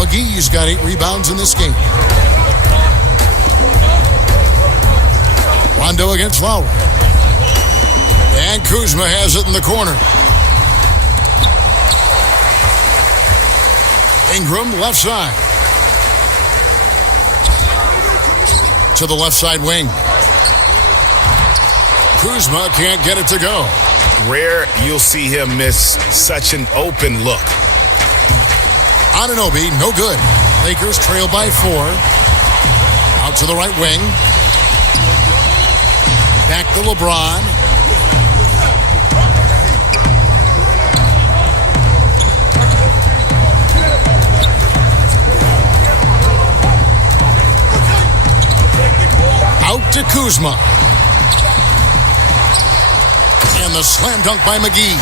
McGee's got 8 rebounds in this game. Rondo against Lowry. And Kuzma has it in the corner. Ingram, left side. To the left side wing. Kuzma can't get it to go. Rare you'll see him miss such an open look. Anunoby, no good. Lakers trail by 4. Out to the right wing. Back to LeBron. Out to Kuzma. And the slam dunk by McGee.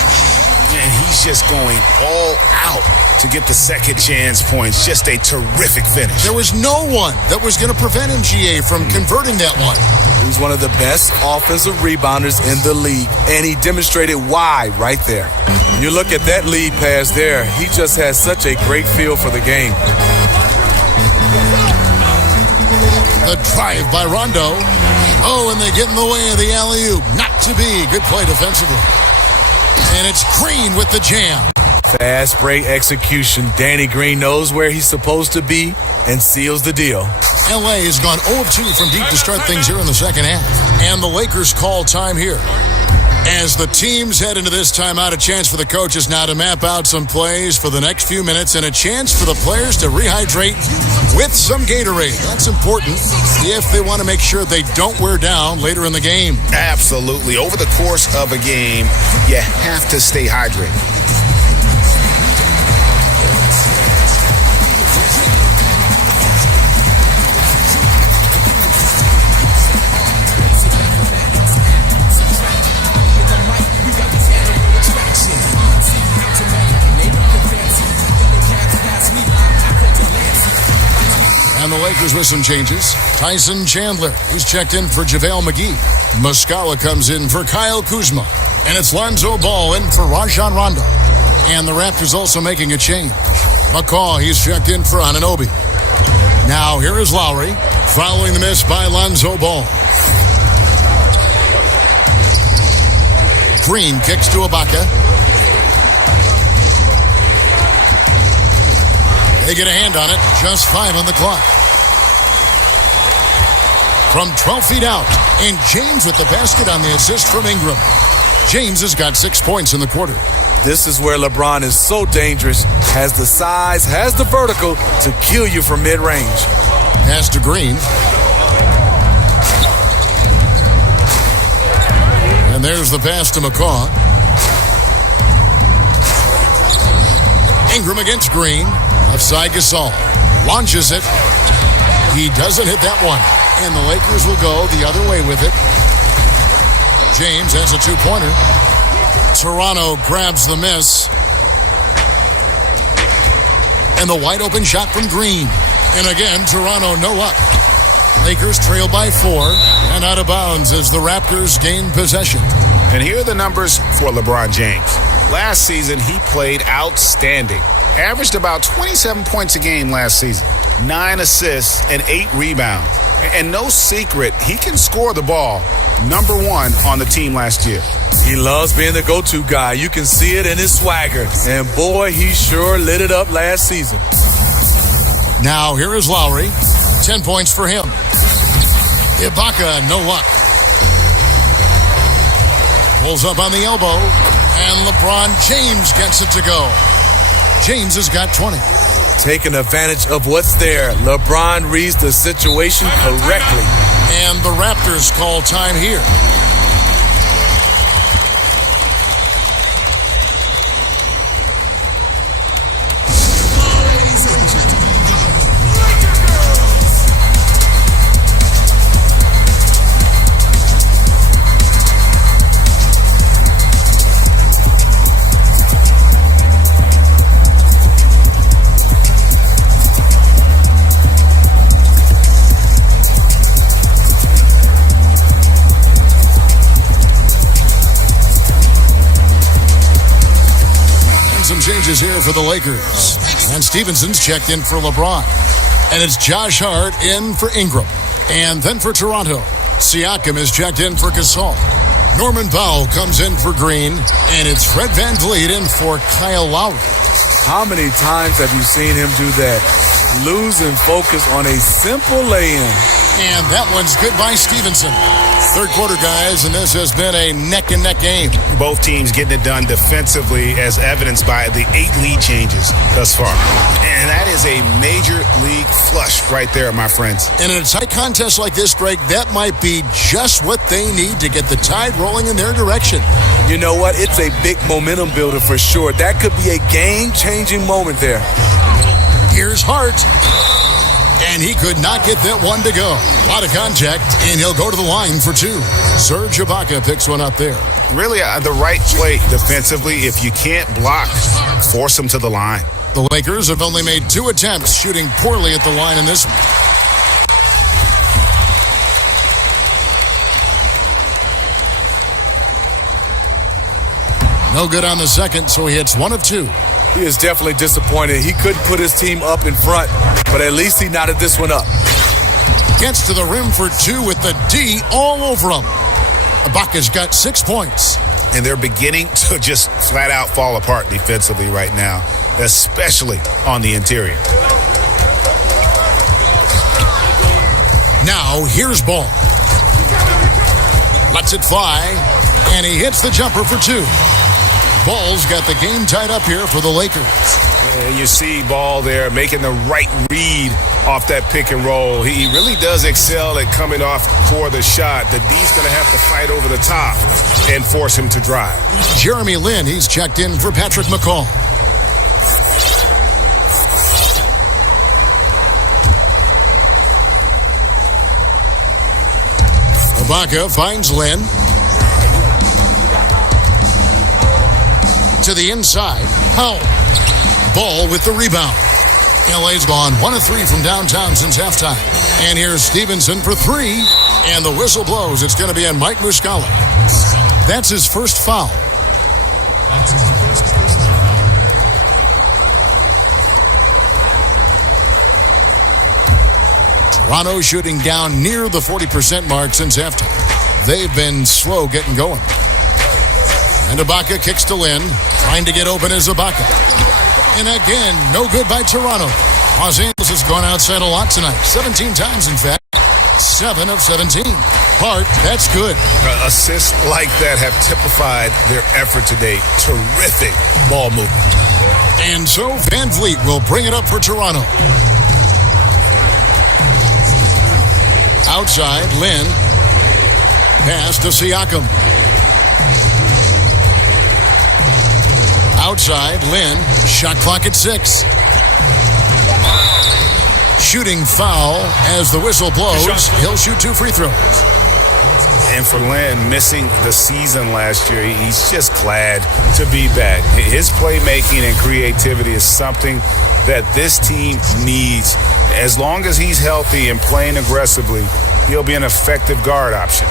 And he's just going all out to get the second chance points. Just a terrific finish. There was no one that was going to prevent MGA from converting that one. He was one of the best offensive rebounders in the league, and he demonstrated why right there. When you look at that lead pass there, he just has such a great feel for the game. The drive by Rondo. Oh, and they get in the way of the alley-oop. Not to be. Good play defensively. And it's Green with the jam. Fast break execution. Danny Green knows where he's supposed to be and seals the deal. LA has gone 0 of 2 from deep to start things here in the second half. And the Lakers call time here. As the teams head into this timeout, a chance for the coaches now to map out some plays for the next few minutes and a chance for the players to rehydrate with some Gatorade. That's important if they want to make sure they don't wear down later in the game. Absolutely. Over the course of a game, you have to stay hydrated. And the Lakers with some changes. Tyson Chandler, who's checked in for JaVale McGee. Muscala comes in for Kyle Kuzma. And it's Lonzo Ball in for Rajon Rondo. And the Raptors also making a change. McCaw, he's checked in for Anunoby. Now here is Lowry, following the miss by Lonzo Ball. Green kicks to Ibaka. They get a hand on it. Just 5 on the clock. From 12 feet out. And James with the basket on the assist from Ingram. James has got 6 points in the quarter. This is where LeBron is so dangerous. Has the size, has the vertical to kill you from mid-range. Pass to Green. And there's the pass to McCaw. Ingram against Green. Offside Gasol. Launches it. He doesn't hit that one. And the Lakers will go the other way with it. James has a 2-pointer. Toronto grabs the miss. And the wide open shot from Green. And again, Toronto no up. Lakers trail by 4 and out of bounds as the Raptors gain possession. And here are the numbers for LeBron James. Last season, he played outstanding. Averaged about 27 points a game last season, 9 assists and 8 rebounds. And no secret, he can score the ball. Number 1 on the team last year. He loves being the go-to guy. You can see it in his swagger. And boy, he sure lit it up last season. Now here is Lowry. 10 points for him. Ibaka, no luck. Pulls up on the elbow. And LeBron James gets it to go. James has got 20. Taking advantage of what's there. LeBron reads the situation correctly. And the Raptors call time here. Changes here for the Lakers. And Stevenson's checked in for LeBron. And it's Josh Hart in for Ingram. And then for Toronto, Siakam is checked in for Gasol. Norman Powell comes in for Green. And it's Fred VanVleet in for Kyle Lowry. How many times have you seen him do that? Losing focus on a simple lay-in. And that one's good by Stevenson. Third quarter, guys, and this has been a neck-and-neck game. Both teams getting it done defensively, as evidenced by the 8 lead changes thus far. And that is a major league flush right there, my friends. And in a tight contest like this, Greg, that might be just what they need to get the tide rolling in their direction. You know what? It's a big momentum builder for sure. That could be a game-changing moment there. Here's Hart. And he could not get that one to go. A lot of contact, and he'll go to the line for 2. Serge Ibaka picks one up there. Really the right play defensively. If you can't block, force him to the line. The Lakers have only made 2 attempts, shooting poorly at the line in this one. No good on the second, so he hits 1 of 2. He is definitely disappointed. He couldn't put his team up in front, but at least he knotted this one up. Gets to the rim for 2 with the D all over him. Ibaka's got 6 points. And they're beginning to just flat out fall apart defensively right now, especially on the interior. Now here's Ball. Lets it fly, and he hits the jumper for 2. Ball's got the game tied up here for the Lakers. And you see Ball there making the right read off that pick and roll. He really does excel at coming off for the shot. The D's going to have to fight over the top and force him to drive. Jeremy Lin, he's checked in for Patrick McCall. Ibaka finds Lin. To the inside. Powell. Ball with the rebound. LA's gone 1 of 3 from downtown since halftime. And here's Stevenson for 3. And the whistle blows. It's going to be on Mike Muscala. That's his first foul. Toronto shooting down near the 40% mark since halftime. They've been slow getting going. And Ibaka kicks to Lin. Trying to get open is Ibaka. And again, no good by Toronto. Los Angeles has gone outside a lot tonight. 17 times, in fact. 7 of 17. Hart, that's good. Assists like that have typified their effort today. Terrific ball movement. And so VanVleet will bring it up for Toronto. Outside, Lin. Pass to Siakam. Outside, Lin. Shot clock at 6. Shooting foul as the whistle blows. He'll shoot 2 free throws. And for Lin, missing the season last year, he's just glad to be back. His playmaking and creativity is something that this team needs. As long as he's healthy and playing aggressively, he'll be an effective guard option.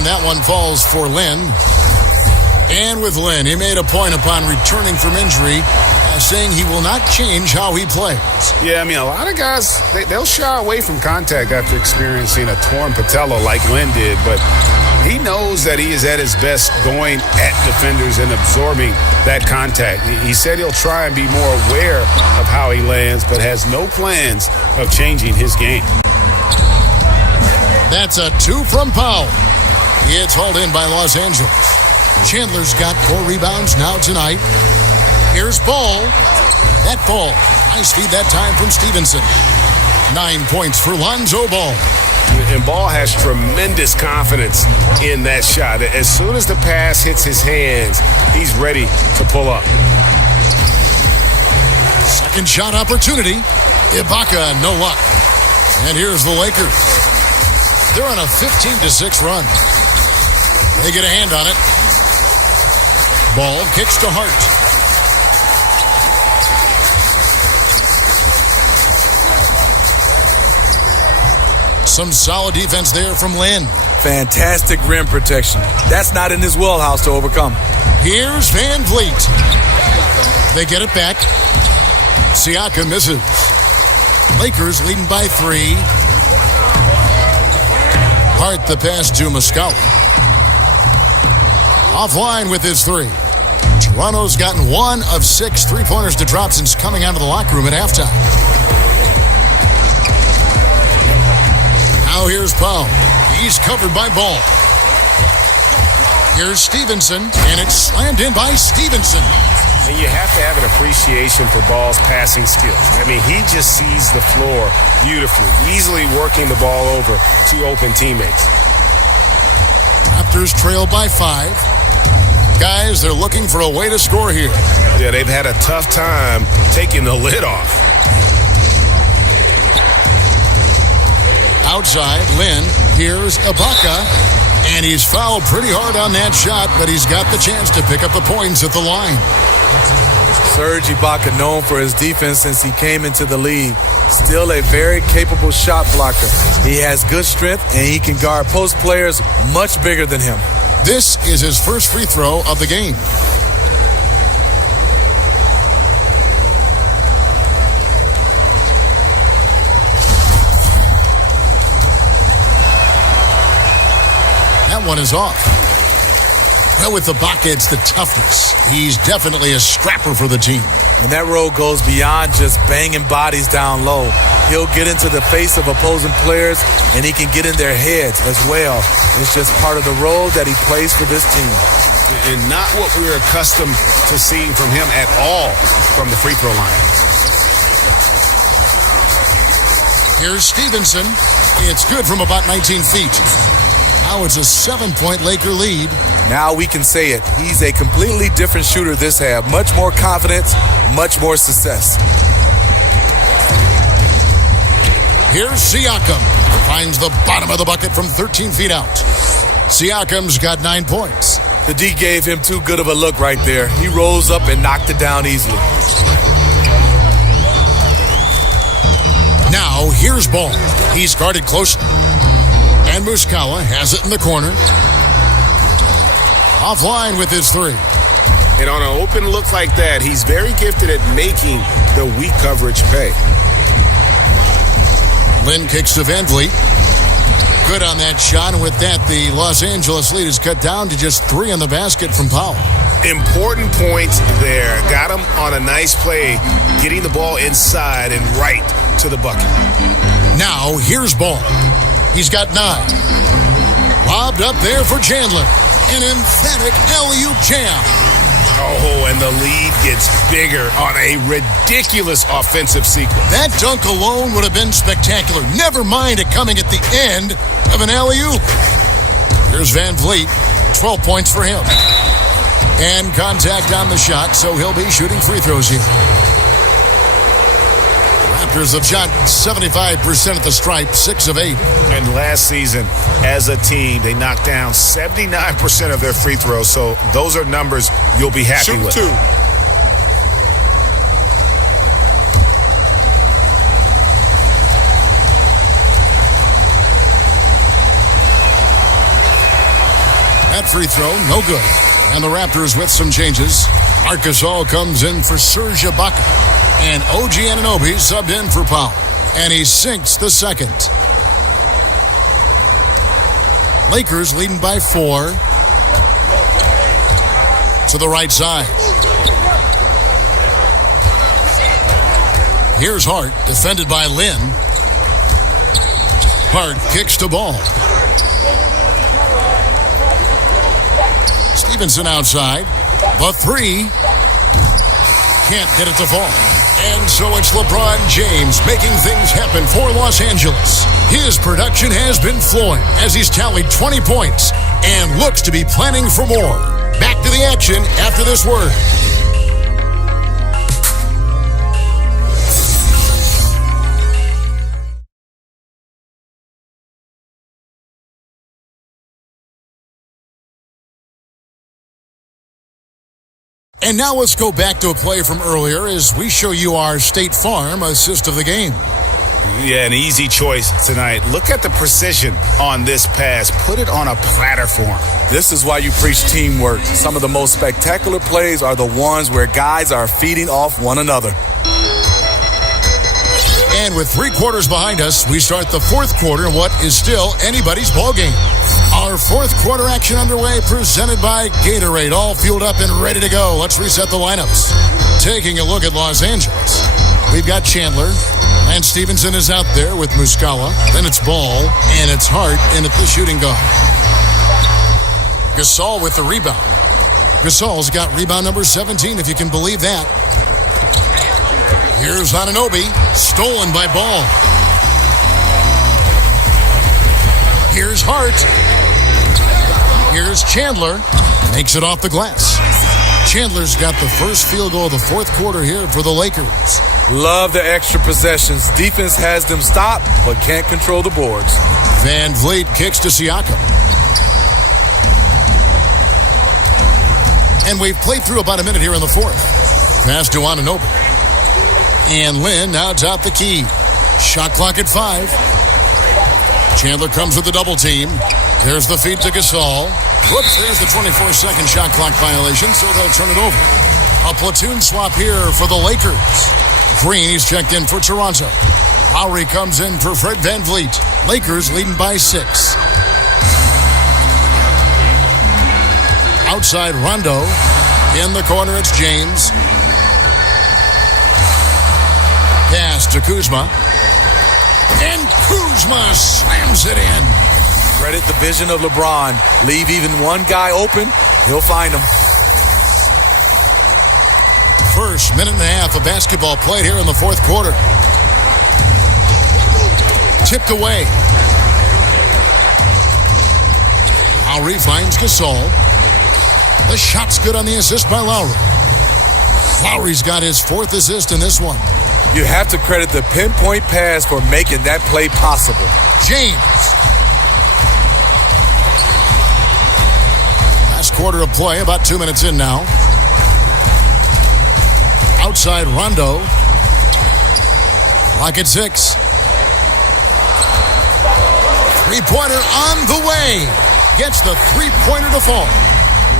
And that one falls for Lynn. And with Lynn, he made a point upon returning from injury, saying he will not change how he plays. Yeah, I mean, a lot of guys, they'll shy away from contact after experiencing a torn patella like Lynn did, but he knows that he is at his best going at defenders and absorbing that contact. He said he'll try and be more aware of how he lands, but has no plans of changing his game. That's a 2 from Powell. It's hauled in by Los Angeles. Chandler's got 4 rebounds now tonight. Here's Ball. That Ball. Nice feed that time from Stevenson. 9 points for Lonzo Ball. And Ball has tremendous confidence in that shot. As soon as the pass hits his hands, he's ready to pull up. Second shot opportunity. Ibaka, no luck. And here's the Lakers. They're on a 15-6 run. They get a hand on it. Ball kicks to Hart. Some solid defense there from Lynn. Fantastic rim protection. That's not in his wheelhouse to overcome. Here's Van Vliet. They get it back. Siakam misses. Lakers leading by 3. Hart the pass to Muscala. Offline with his 3. Toronto's gotten 1 of 6 3-pointers to drop since coming out of the locker room at halftime. Now here's Powell. He's covered by Ball. Here's Stevenson, and it's slammed in by Stevenson. And you have to have an appreciation for Ball's passing skills. I mean, he just sees the floor beautifully, easily working the ball over to open teammates. Raptors trail by 5. Guys, they're looking for a way to score here. Yeah, they've had a tough time taking the lid off. Outside, Lynn. Here's Ibaka. And he's fouled pretty hard on that shot, but he's got the chance to pick up the points at the line. Serge Ibaka, known for his defense since he came into the league. Still a very capable shot blocker. He has good strength, and he can guard post players much bigger than him. This is his first free throw of the game. That one is off. Well, with Ibaka, it's the toughness. He's definitely a scrapper for the team. And that role goes beyond just banging bodies down low. He'll get into the face of opposing players, and he can get in their heads as well. It's just part of the role that he plays for this team. And not what we're accustomed to seeing from him at all from the free throw line. Here's Stevenson. It's good from about 19 feet. Now it's a 7-point Laker lead. Now we can say it. He's a completely different shooter this half. Much more confidence, much more success. Here's Siakam. Finds the bottom of the bucket from 13 feet out. Siakam's got 9 points. The D gave him too good of a look right there. He rose up and knocked it down easily. Now here's Ball. He's guarded closely. And Muscala has it in the corner. Offline with his 3. And on an open look like that, he's very gifted at making the weak coverage pay. Lynn kicks to Van Vliet. Good on that shot, and with that, the Los Angeles lead is cut down to just 3 on the basket from Powell. Important points there. Got him on a nice play, getting the ball inside and right to the bucket. Now, here's Ball. He's got 9. Lobbed up there for Chandler. An emphatic alley-oop jam. Oh, and the lead gets bigger on a ridiculous offensive sequence. That dunk alone would have been spectacular. Never mind it coming at the end of an alley-oop. Here's Van Vliet. 12 points for him. And contact on the shot, so he'll be shooting free throws here. Raptors have shot 75% at the stripe, 6 of 8. And last season, as a team, they knocked down 79% of their free throws. So those are numbers you'll be happy with. Shoot 2. That free throw, no good. And the Raptors with some changes. Marc Gasol comes in for Serge Ibaka. And OG Anunoby subbed in for Powell. And he sinks the second. Lakers leading by 4. To the right side. Here's Hart, defended by Lin. Hart kicks the ball. Stevenson outside. The 3. Can't get it to fall. And so it's LeBron James making things happen for Los Angeles. His production has been flowing as he's tallied 20 points and looks to be planning for more. Back to the action after this word. And now let's go back to a play from earlier as we show you our State Farm assist of the game. Yeah, an easy choice tonight. Look at the precision on this pass. Put it on a platter for him. This is why you preach teamwork. Some of the most spectacular plays are the ones where guys are feeding off one another. And with 3 quarters behind us, we start the 4th quarter in what is still anybody's ball game. Our 4th quarter action underway, presented by Gatorade, all fueled up and ready to go. Let's reset the lineups. Taking a look at Los Angeles, we've got Chandler. Lance Stevenson is out there with Muscala. Then it's Ball, and it's Hart in at the shooting guard. Gasol with the rebound. Gasol's got rebound number 17, if you can believe that. Here's Anunoby, stolen by Ball. Here's Hart. Here's Chandler. Makes it off the glass. Chandler's got the first field goal of the 4th quarter here for the Lakers. Love the extra possessions. Defense has them stopped, but can't control the boards. Van Vliet kicks to Siakam. And we've played through about a minute here in the 4th. Pass to Anunoby. And Lin now top the key. Shot clock at 5. Chandler comes with the double team. There's the feed to Gasol. Whoops, there's the 24-second shot clock violation, so they'll turn it over. A platoon swap here for the Lakers. Green, he's checked in for Toronto. Lowry comes in for Fred Van Vliet. Lakers leading by 6. Outside Rondo. In the corner, it's James. Pass to Kuzma. And Kuzma slams it in. Credit the vision of LeBron. Leave even one guy open, he'll find him. First minute and a half of basketball played here in the 4th quarter. Tipped away. Lowry finds Gasol. The shot's good on the assist by Lowry. Lowry's got his 4th assist in this one. You have to credit the pinpoint pass for making that play possible. James. Last quarter of play, about 2 minutes in now. Outside Rondo. Clock at 6. Three-pointer on the way. Gets the three-pointer to fall.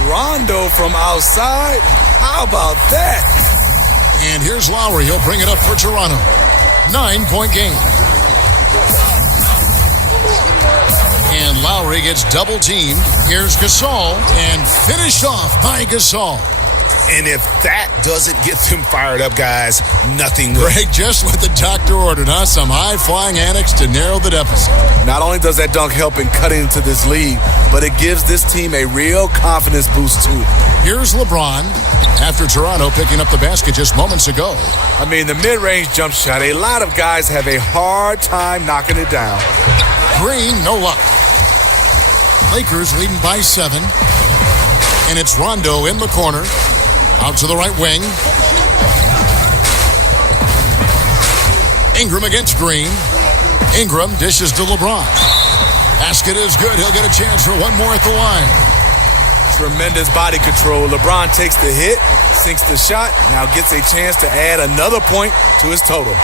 Rondo from outside? How about that? And here's Lowry. He'll bring it up for Toronto. 9-point game. And Lowry gets double-teamed. Here's Gasol. And finished off by Gasol. And if that doesn't get them fired up, guys, nothing will. Greg, just what the doctor ordered, huh? Some high-flying antics to narrow the deficit. Not only does that dunk help in cutting into this lead, but it gives this team a real confidence boost, too. Here's LeBron after Toronto picking up the basket just moments ago. I mean, the mid-range jump shot, a lot of guys have a hard time knocking it down. Green, no luck. Lakers leading by 7. And it's Rondo in the corner. Out to the right wing. Ingram against Green. Ingram dishes to LeBron. Basket is good. He'll get a chance for one more at the line. Tremendous body control. LeBron takes the hit, sinks the shot, now gets a chance to add another point to his total.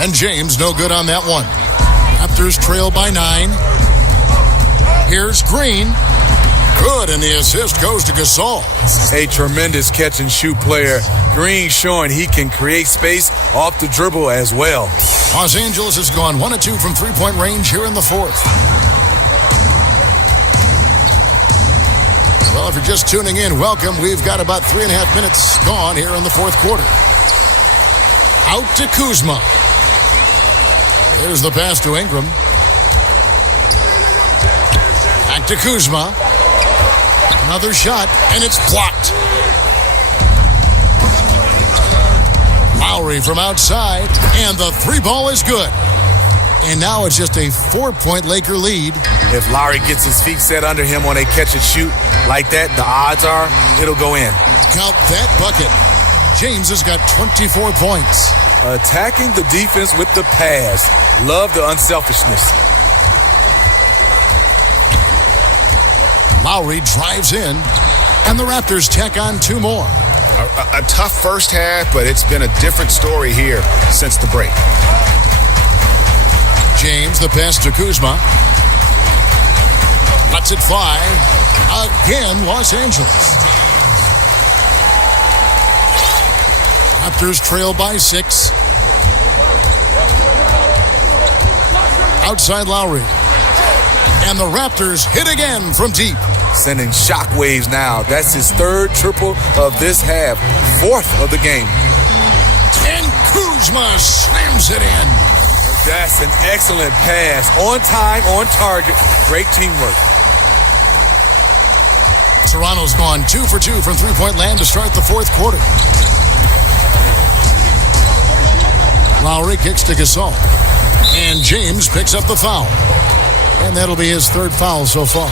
And James no good on that one. Raptors trail by 9. Here's Green. Good, and the assist goes to Gasol. A tremendous catch-and-shoot player. Green showing he can create space off the dribble as well. Los Angeles has gone 1 of 2 from three-point range here in the fourth. Well, if you're just tuning in, welcome. We've got about 3.5 minutes gone here in the fourth quarter. Out to Kuzma. There's the pass to Ingram. Back to Kuzma. Another shot, and it's blocked. Lowry from outside, and the three ball is good. And now it's just a 4-point Laker lead. If Lowry gets his feet set under him on a catch and shoot like that, the odds are it'll go in. Count that bucket. James has got 24 points. Attacking the defense with the pass. Love the unselfishness. Lowry drives in, and the Raptors tack on 2 more. A tough first half, but it's been a different story here since the break. James, the pass to Kuzma. Lets it fly. Again, Los Angeles. Raptors trail by 6. Outside Lowry. And the Raptors hit again from deep. Sending shockwaves now. That's his 3rd triple of this half. 4th of the game. And Kuzma slams it in. That's an excellent pass. On time, on target. Great teamwork. Toronto's gone 2 for 2 from three-point land to start the fourth quarter. Lowry kicks to Gasol. And James picks up the foul. And that'll be his 3rd foul so far.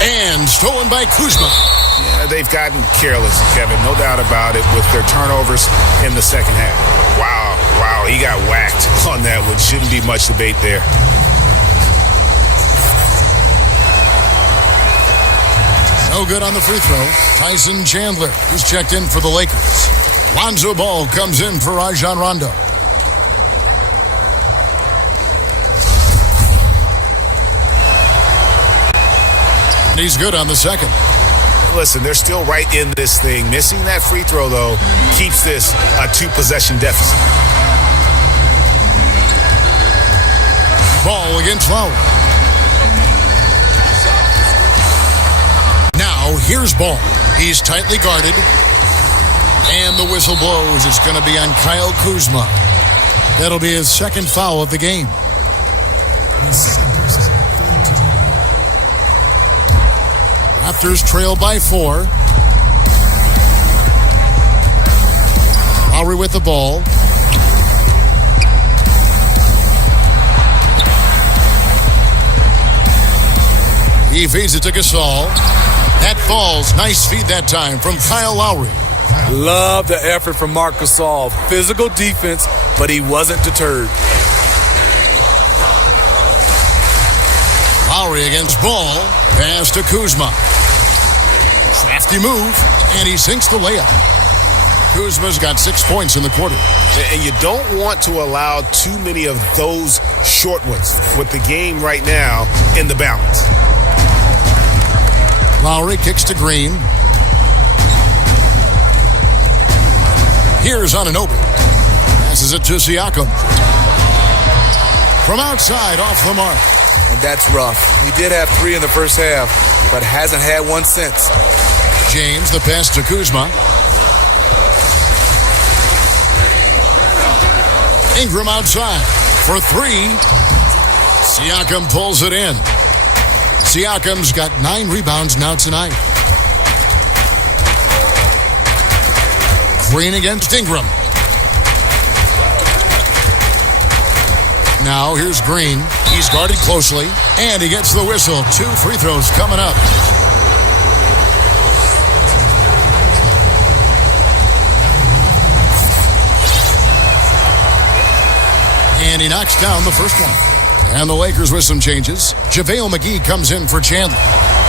And stolen by Kuzma. Yeah, they've gotten careless, Kevin, no doubt about it, with their turnovers in the second half. Wow, he got whacked on that one. Shouldn't be much debate there. No good on the free throw. Tyson Chandler, who's checked in for the Lakers. Lonzo Ball comes in for Rajon Rondo. And he's good on the second. Listen, they're still right in this thing. Missing that free throw, though, keeps this a 2-possession deficit. Ball against Lowry. Now, here's Ball. He's tightly guarded. And the whistle blows. It's going to be on Kyle Kuzma. That'll be his 2nd foul of the game. Raptors trail by 4. Lowry with the ball. He feeds it to Gasol. That falls. Nice feed that time from Kyle Lowry. Love the effort from Marc Gasol. Physical defense, but he wasn't deterred. Lowry against Ball. Pass to Kuzma. Crafty move, and he sinks the layup. Kuzma's got 6 points in the quarter. And you don't want to allow too many of those short ones with the game right now in the balance. Lowry kicks to Green. Here's Anunoby. Passes it to Siakam. From outside, off the mark. And that's rough. He did have 3 in the first half, but hasn't had one since. James, the pass to Kuzma. Ingram outside for 3. Siakam pulls it in. Siakam's got 9 rebounds now tonight. Green against Ingram. Now here's Green. He's guarded closely, and he gets the whistle. 2 free throws coming up. And he knocks down the first one. And the Lakers with some changes. JaVale McGee comes in for Chandler.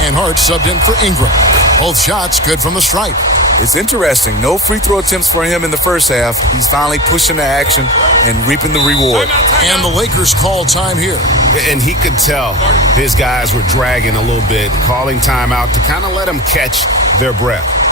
And Hart subbed in for Ingram. Both shots good from the stripe. It's interesting. No free throw attempts for him in the first half. He's finally pushing the action and reaping the reward. And the Lakers call time here. And he could tell his guys were dragging a little bit, calling timeout to kind of let them catch their breath.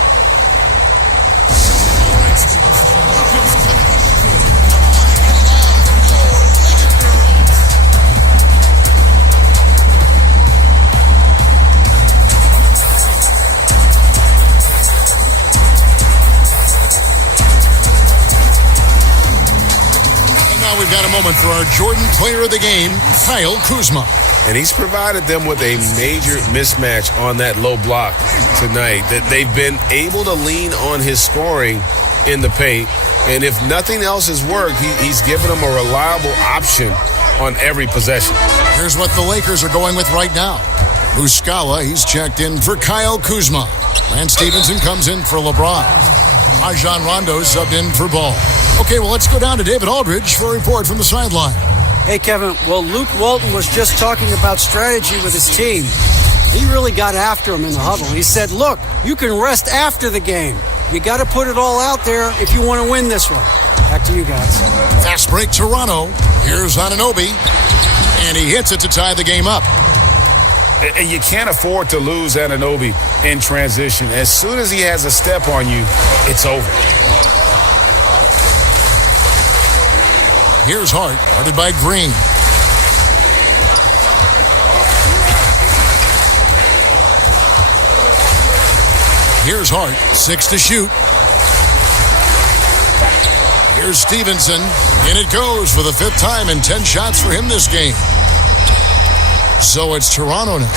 We've got a moment for our Jordan Player of the Game, Kyle Kuzma. And he's provided them with a major mismatch on that low block tonight, that they've been able to lean on his scoring in the paint. And if nothing else has worked, he's given them a reliable option on every possession. Here's what the Lakers are going with right now. Muscala, he's checked in for Kyle Kuzma. Lance Stevenson comes in for LeBron. Rajon Rondo subbed in for Ball. Okay, well, let's go down to David Aldridge for a report from the sideline. Hey, Kevin. Well, Luke Walton was just talking about strategy with his team. He really got after him in the huddle. He said, look, you can rest after the game. You got to put it all out there if you want to win this one. Back to you guys. Fast break, Toronto. Here's Anunoby. And he hits it to tie the game up. And you can't afford to lose Anunoby in transition. As soon as he has a step on you, it's over. Here's Hart, guarded by Green. Here's Hart, 6 to shoot. Here's Stevenson, and it goes for the 5th time and 10 shots for him this game. So it's Toronto now.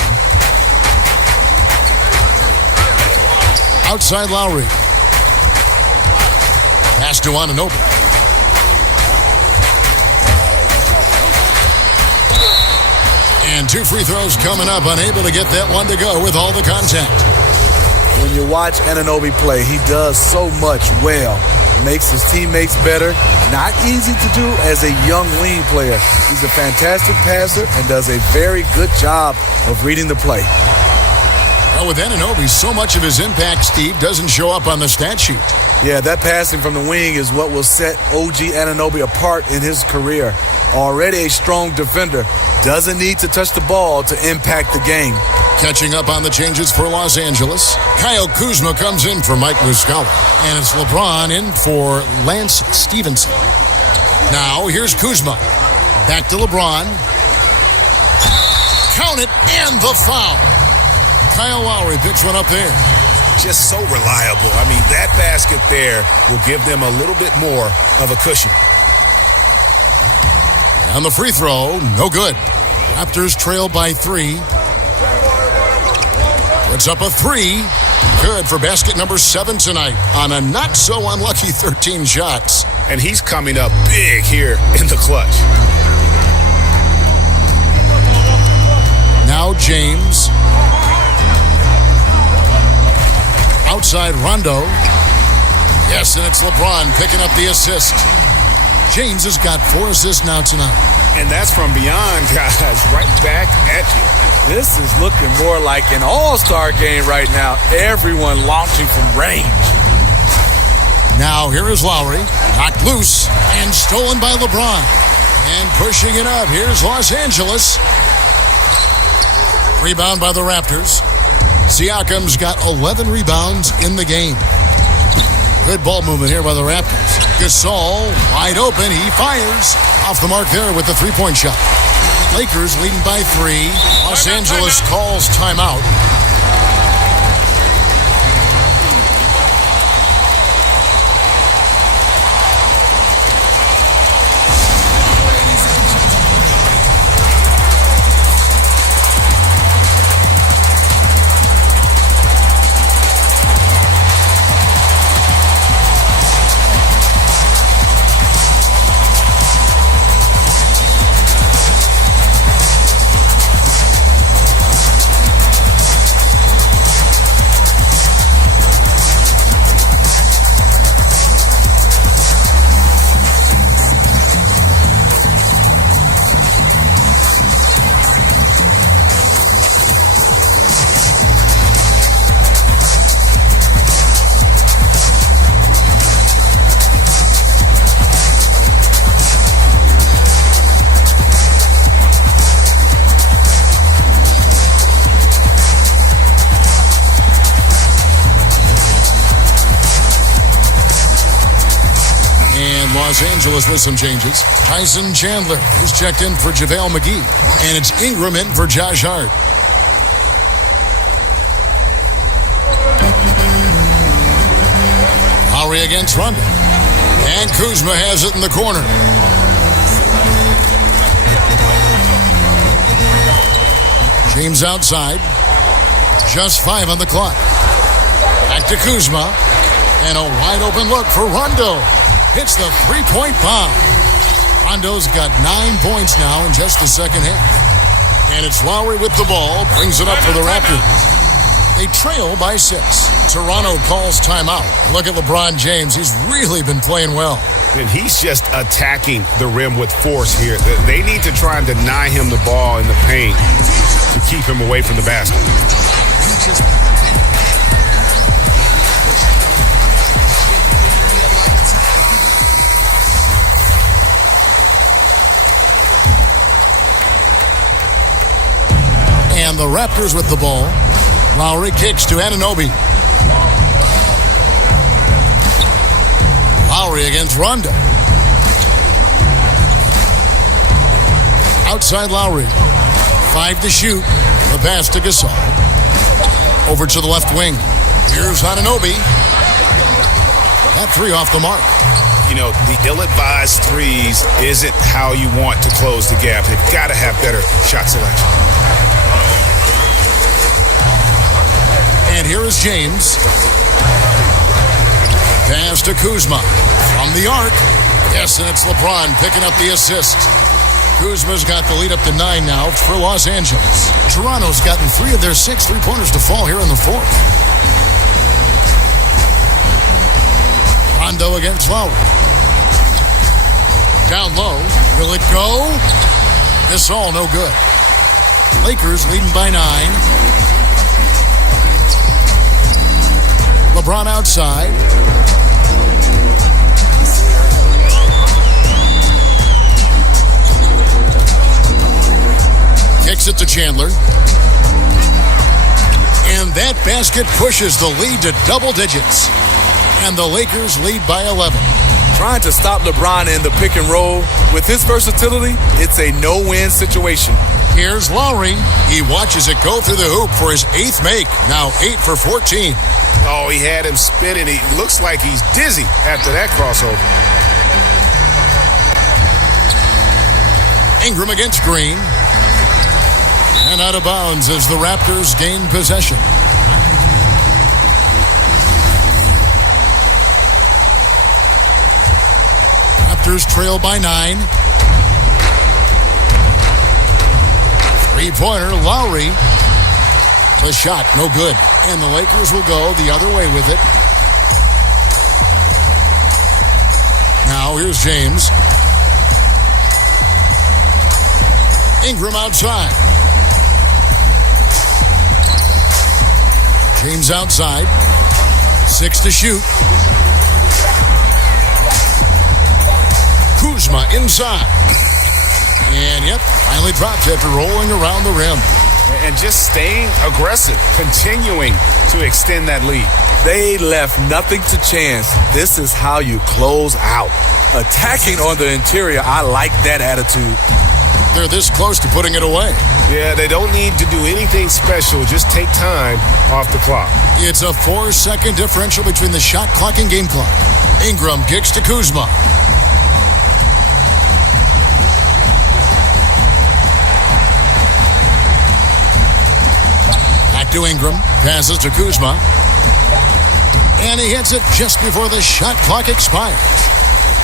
Outside Lowry. Pass to Anunoby. And 2 free throws coming up, unable to get that one to go with all the contact. When you watch Anunoby play, he does so much well. Makes his teammates better. Not easy to do as a young lean player. He's a fantastic passer and does a very good job of reading the play. Well, with Anunoby, so much of his impact, Steve, doesn't show up on the stat sheet. Yeah, that passing from the wing is what will set OG Anunoby apart in his career. Already a strong defender, doesn't need to touch the ball to impact the game. Catching up on the changes for Los Angeles, Kyle Kuzma comes in for Mike Muscala, and it's LeBron in for Lance Stevenson. Now, here's Kuzma. Back to LeBron. Count it, and the foul. Kyle Lowry picks one up there. Just so reliable. I mean, that basket there will give them a little bit more of a cushion. And the free throw, no good. Raptors trail by 3. Puts up a 3. Good for basket number 7 tonight on a not-so-unlucky 13 shots. And he's coming up big here in the clutch. Now James. Outside Rondo. Yes, and it's LeBron picking up the assist. James has got 4 assists now tonight. And that's from beyond, guys, right back at you. This is looking more like an all-star game right now. Everyone launching from range. Now here is Lowry, knocked loose and stolen by LeBron. And pushing it up, here's Los Angeles. Rebound by the Raptors. Siakam's got 11 rebounds in the game. Good ball movement here by the Raptors. Gasol, wide open, he fires. Off the mark there with the three-point shot. Lakers leading by 3. Los Angeles calls timeout. Los Angeles with some changes. Tyson Chandler is checked in for JaVale McGee. And it's Ingram in for Josh Hart. Lowry against Rondo. And Kuzma has it in the corner. James outside. Just 5 on the clock. Back to Kuzma. And a wide open look for Rondo. Hits the three-point bomb. Rondo's got 9 points now in just the second half. And it's Lowry with the ball. Brings it up for the Raptors. They trail by 6. Toronto calls timeout. Look at LeBron James. He's really been playing well. And he's just attacking the rim with force here. They need to try and deny him the ball in the paint to keep him away from the basket. And the Raptors with the ball. Lowry kicks to Anunoby. Lowry against Rondo. Outside Lowry. 5 to shoot. The pass to Gasol. Over to the left wing. Here's Anunoby. That 3 off the mark. You know, the ill-advised threes isn't how you want to close the gap. They've got to have better shot selection. And here is James. Pass to Kuzma. From the arc. Yes, and it's LeBron picking up the assist. Kuzma's got the lead up to 9 now for Los Angeles. Toronto's gotten 3 of their 6 3-pointers to fall here in the fourth. Rondo against Lowry. Down low. Will it go? This all no good. Lakers leading by 9. LeBron outside. Kicks it to Chandler. And that basket pushes the lead to double digits. And the Lakers lead by 11. Trying to stop LeBron in the pick and roll. With his versatility, it's a no-win situation. Here's Lowry. He watches it go through the hoop for his 8th make. Now 8 for 14. Oh, he had him spinning. He looks like he's dizzy after that crossover. Ingram against Green. And out of bounds as the Raptors gain possession. Raptors trail by 9. 3-pointer, Lowry. The shot, no good. And the Lakers will go the other way with it. Now here's James. Ingram outside. James outside. 6 to shoot. Kuzma inside. And yep, finally dropped after rolling around the rim. And just staying aggressive, continuing to extend that lead. They left nothing to chance. This is how you close out. Attacking on the interior, I like that attitude. They're this close to putting it away. Yeah, they don't need to do anything special. Just take time off the clock. It's a 4-second differential between the shot clock and game clock. Ingram kicks to Kuzma. Back to Ingram. Passes to Kuzma. And he hits it just before the shot clock expires.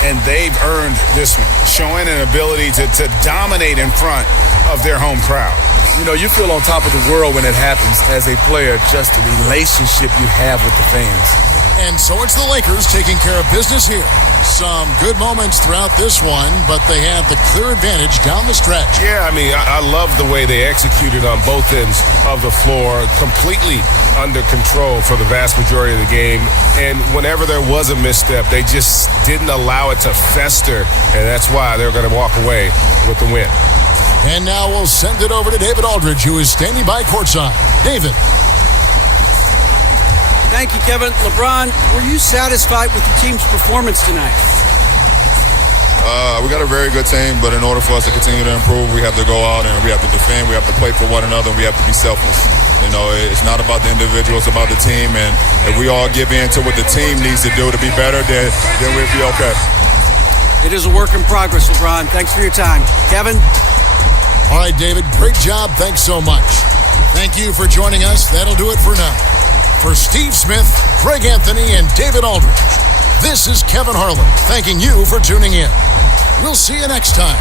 And they've earned this one, showing an ability to dominate in front of their home crowd. You know, you feel on top of the world when it happens as a player, just the relationship you have with the fans. And so it's the Lakers taking care of business here. Some good moments throughout this one, but they have the clear advantage down the stretch. Yeah, I mean, I love the way they executed on both ends of the floor, completely under control for the vast majority of the game. And whenever there was a misstep, they just didn't allow it to fester, and that's why they're going to walk away with the win. And now we'll send it over to David Aldridge, who is standing by courtside. David. Thank you, Kevin. LeBron, were you satisfied with the team's performance tonight? We got a very good team, but in order for us to continue to improve, we have to go out and we have to defend, we have to play for one another, and we have to be selfless. You know, it's not about the individual, it's about the team, and if we all give in to what the team needs to do to be better, then we'll be okay. It is a work in progress, LeBron. Thanks for your time. Kevin? All right, David, great job. Thanks so much. Thank you for joining us. That'll do it for now. For Steve Smith, Greg Anthony, and David Aldridge, this is Kevin Harlan thanking you for tuning in. We'll see you next time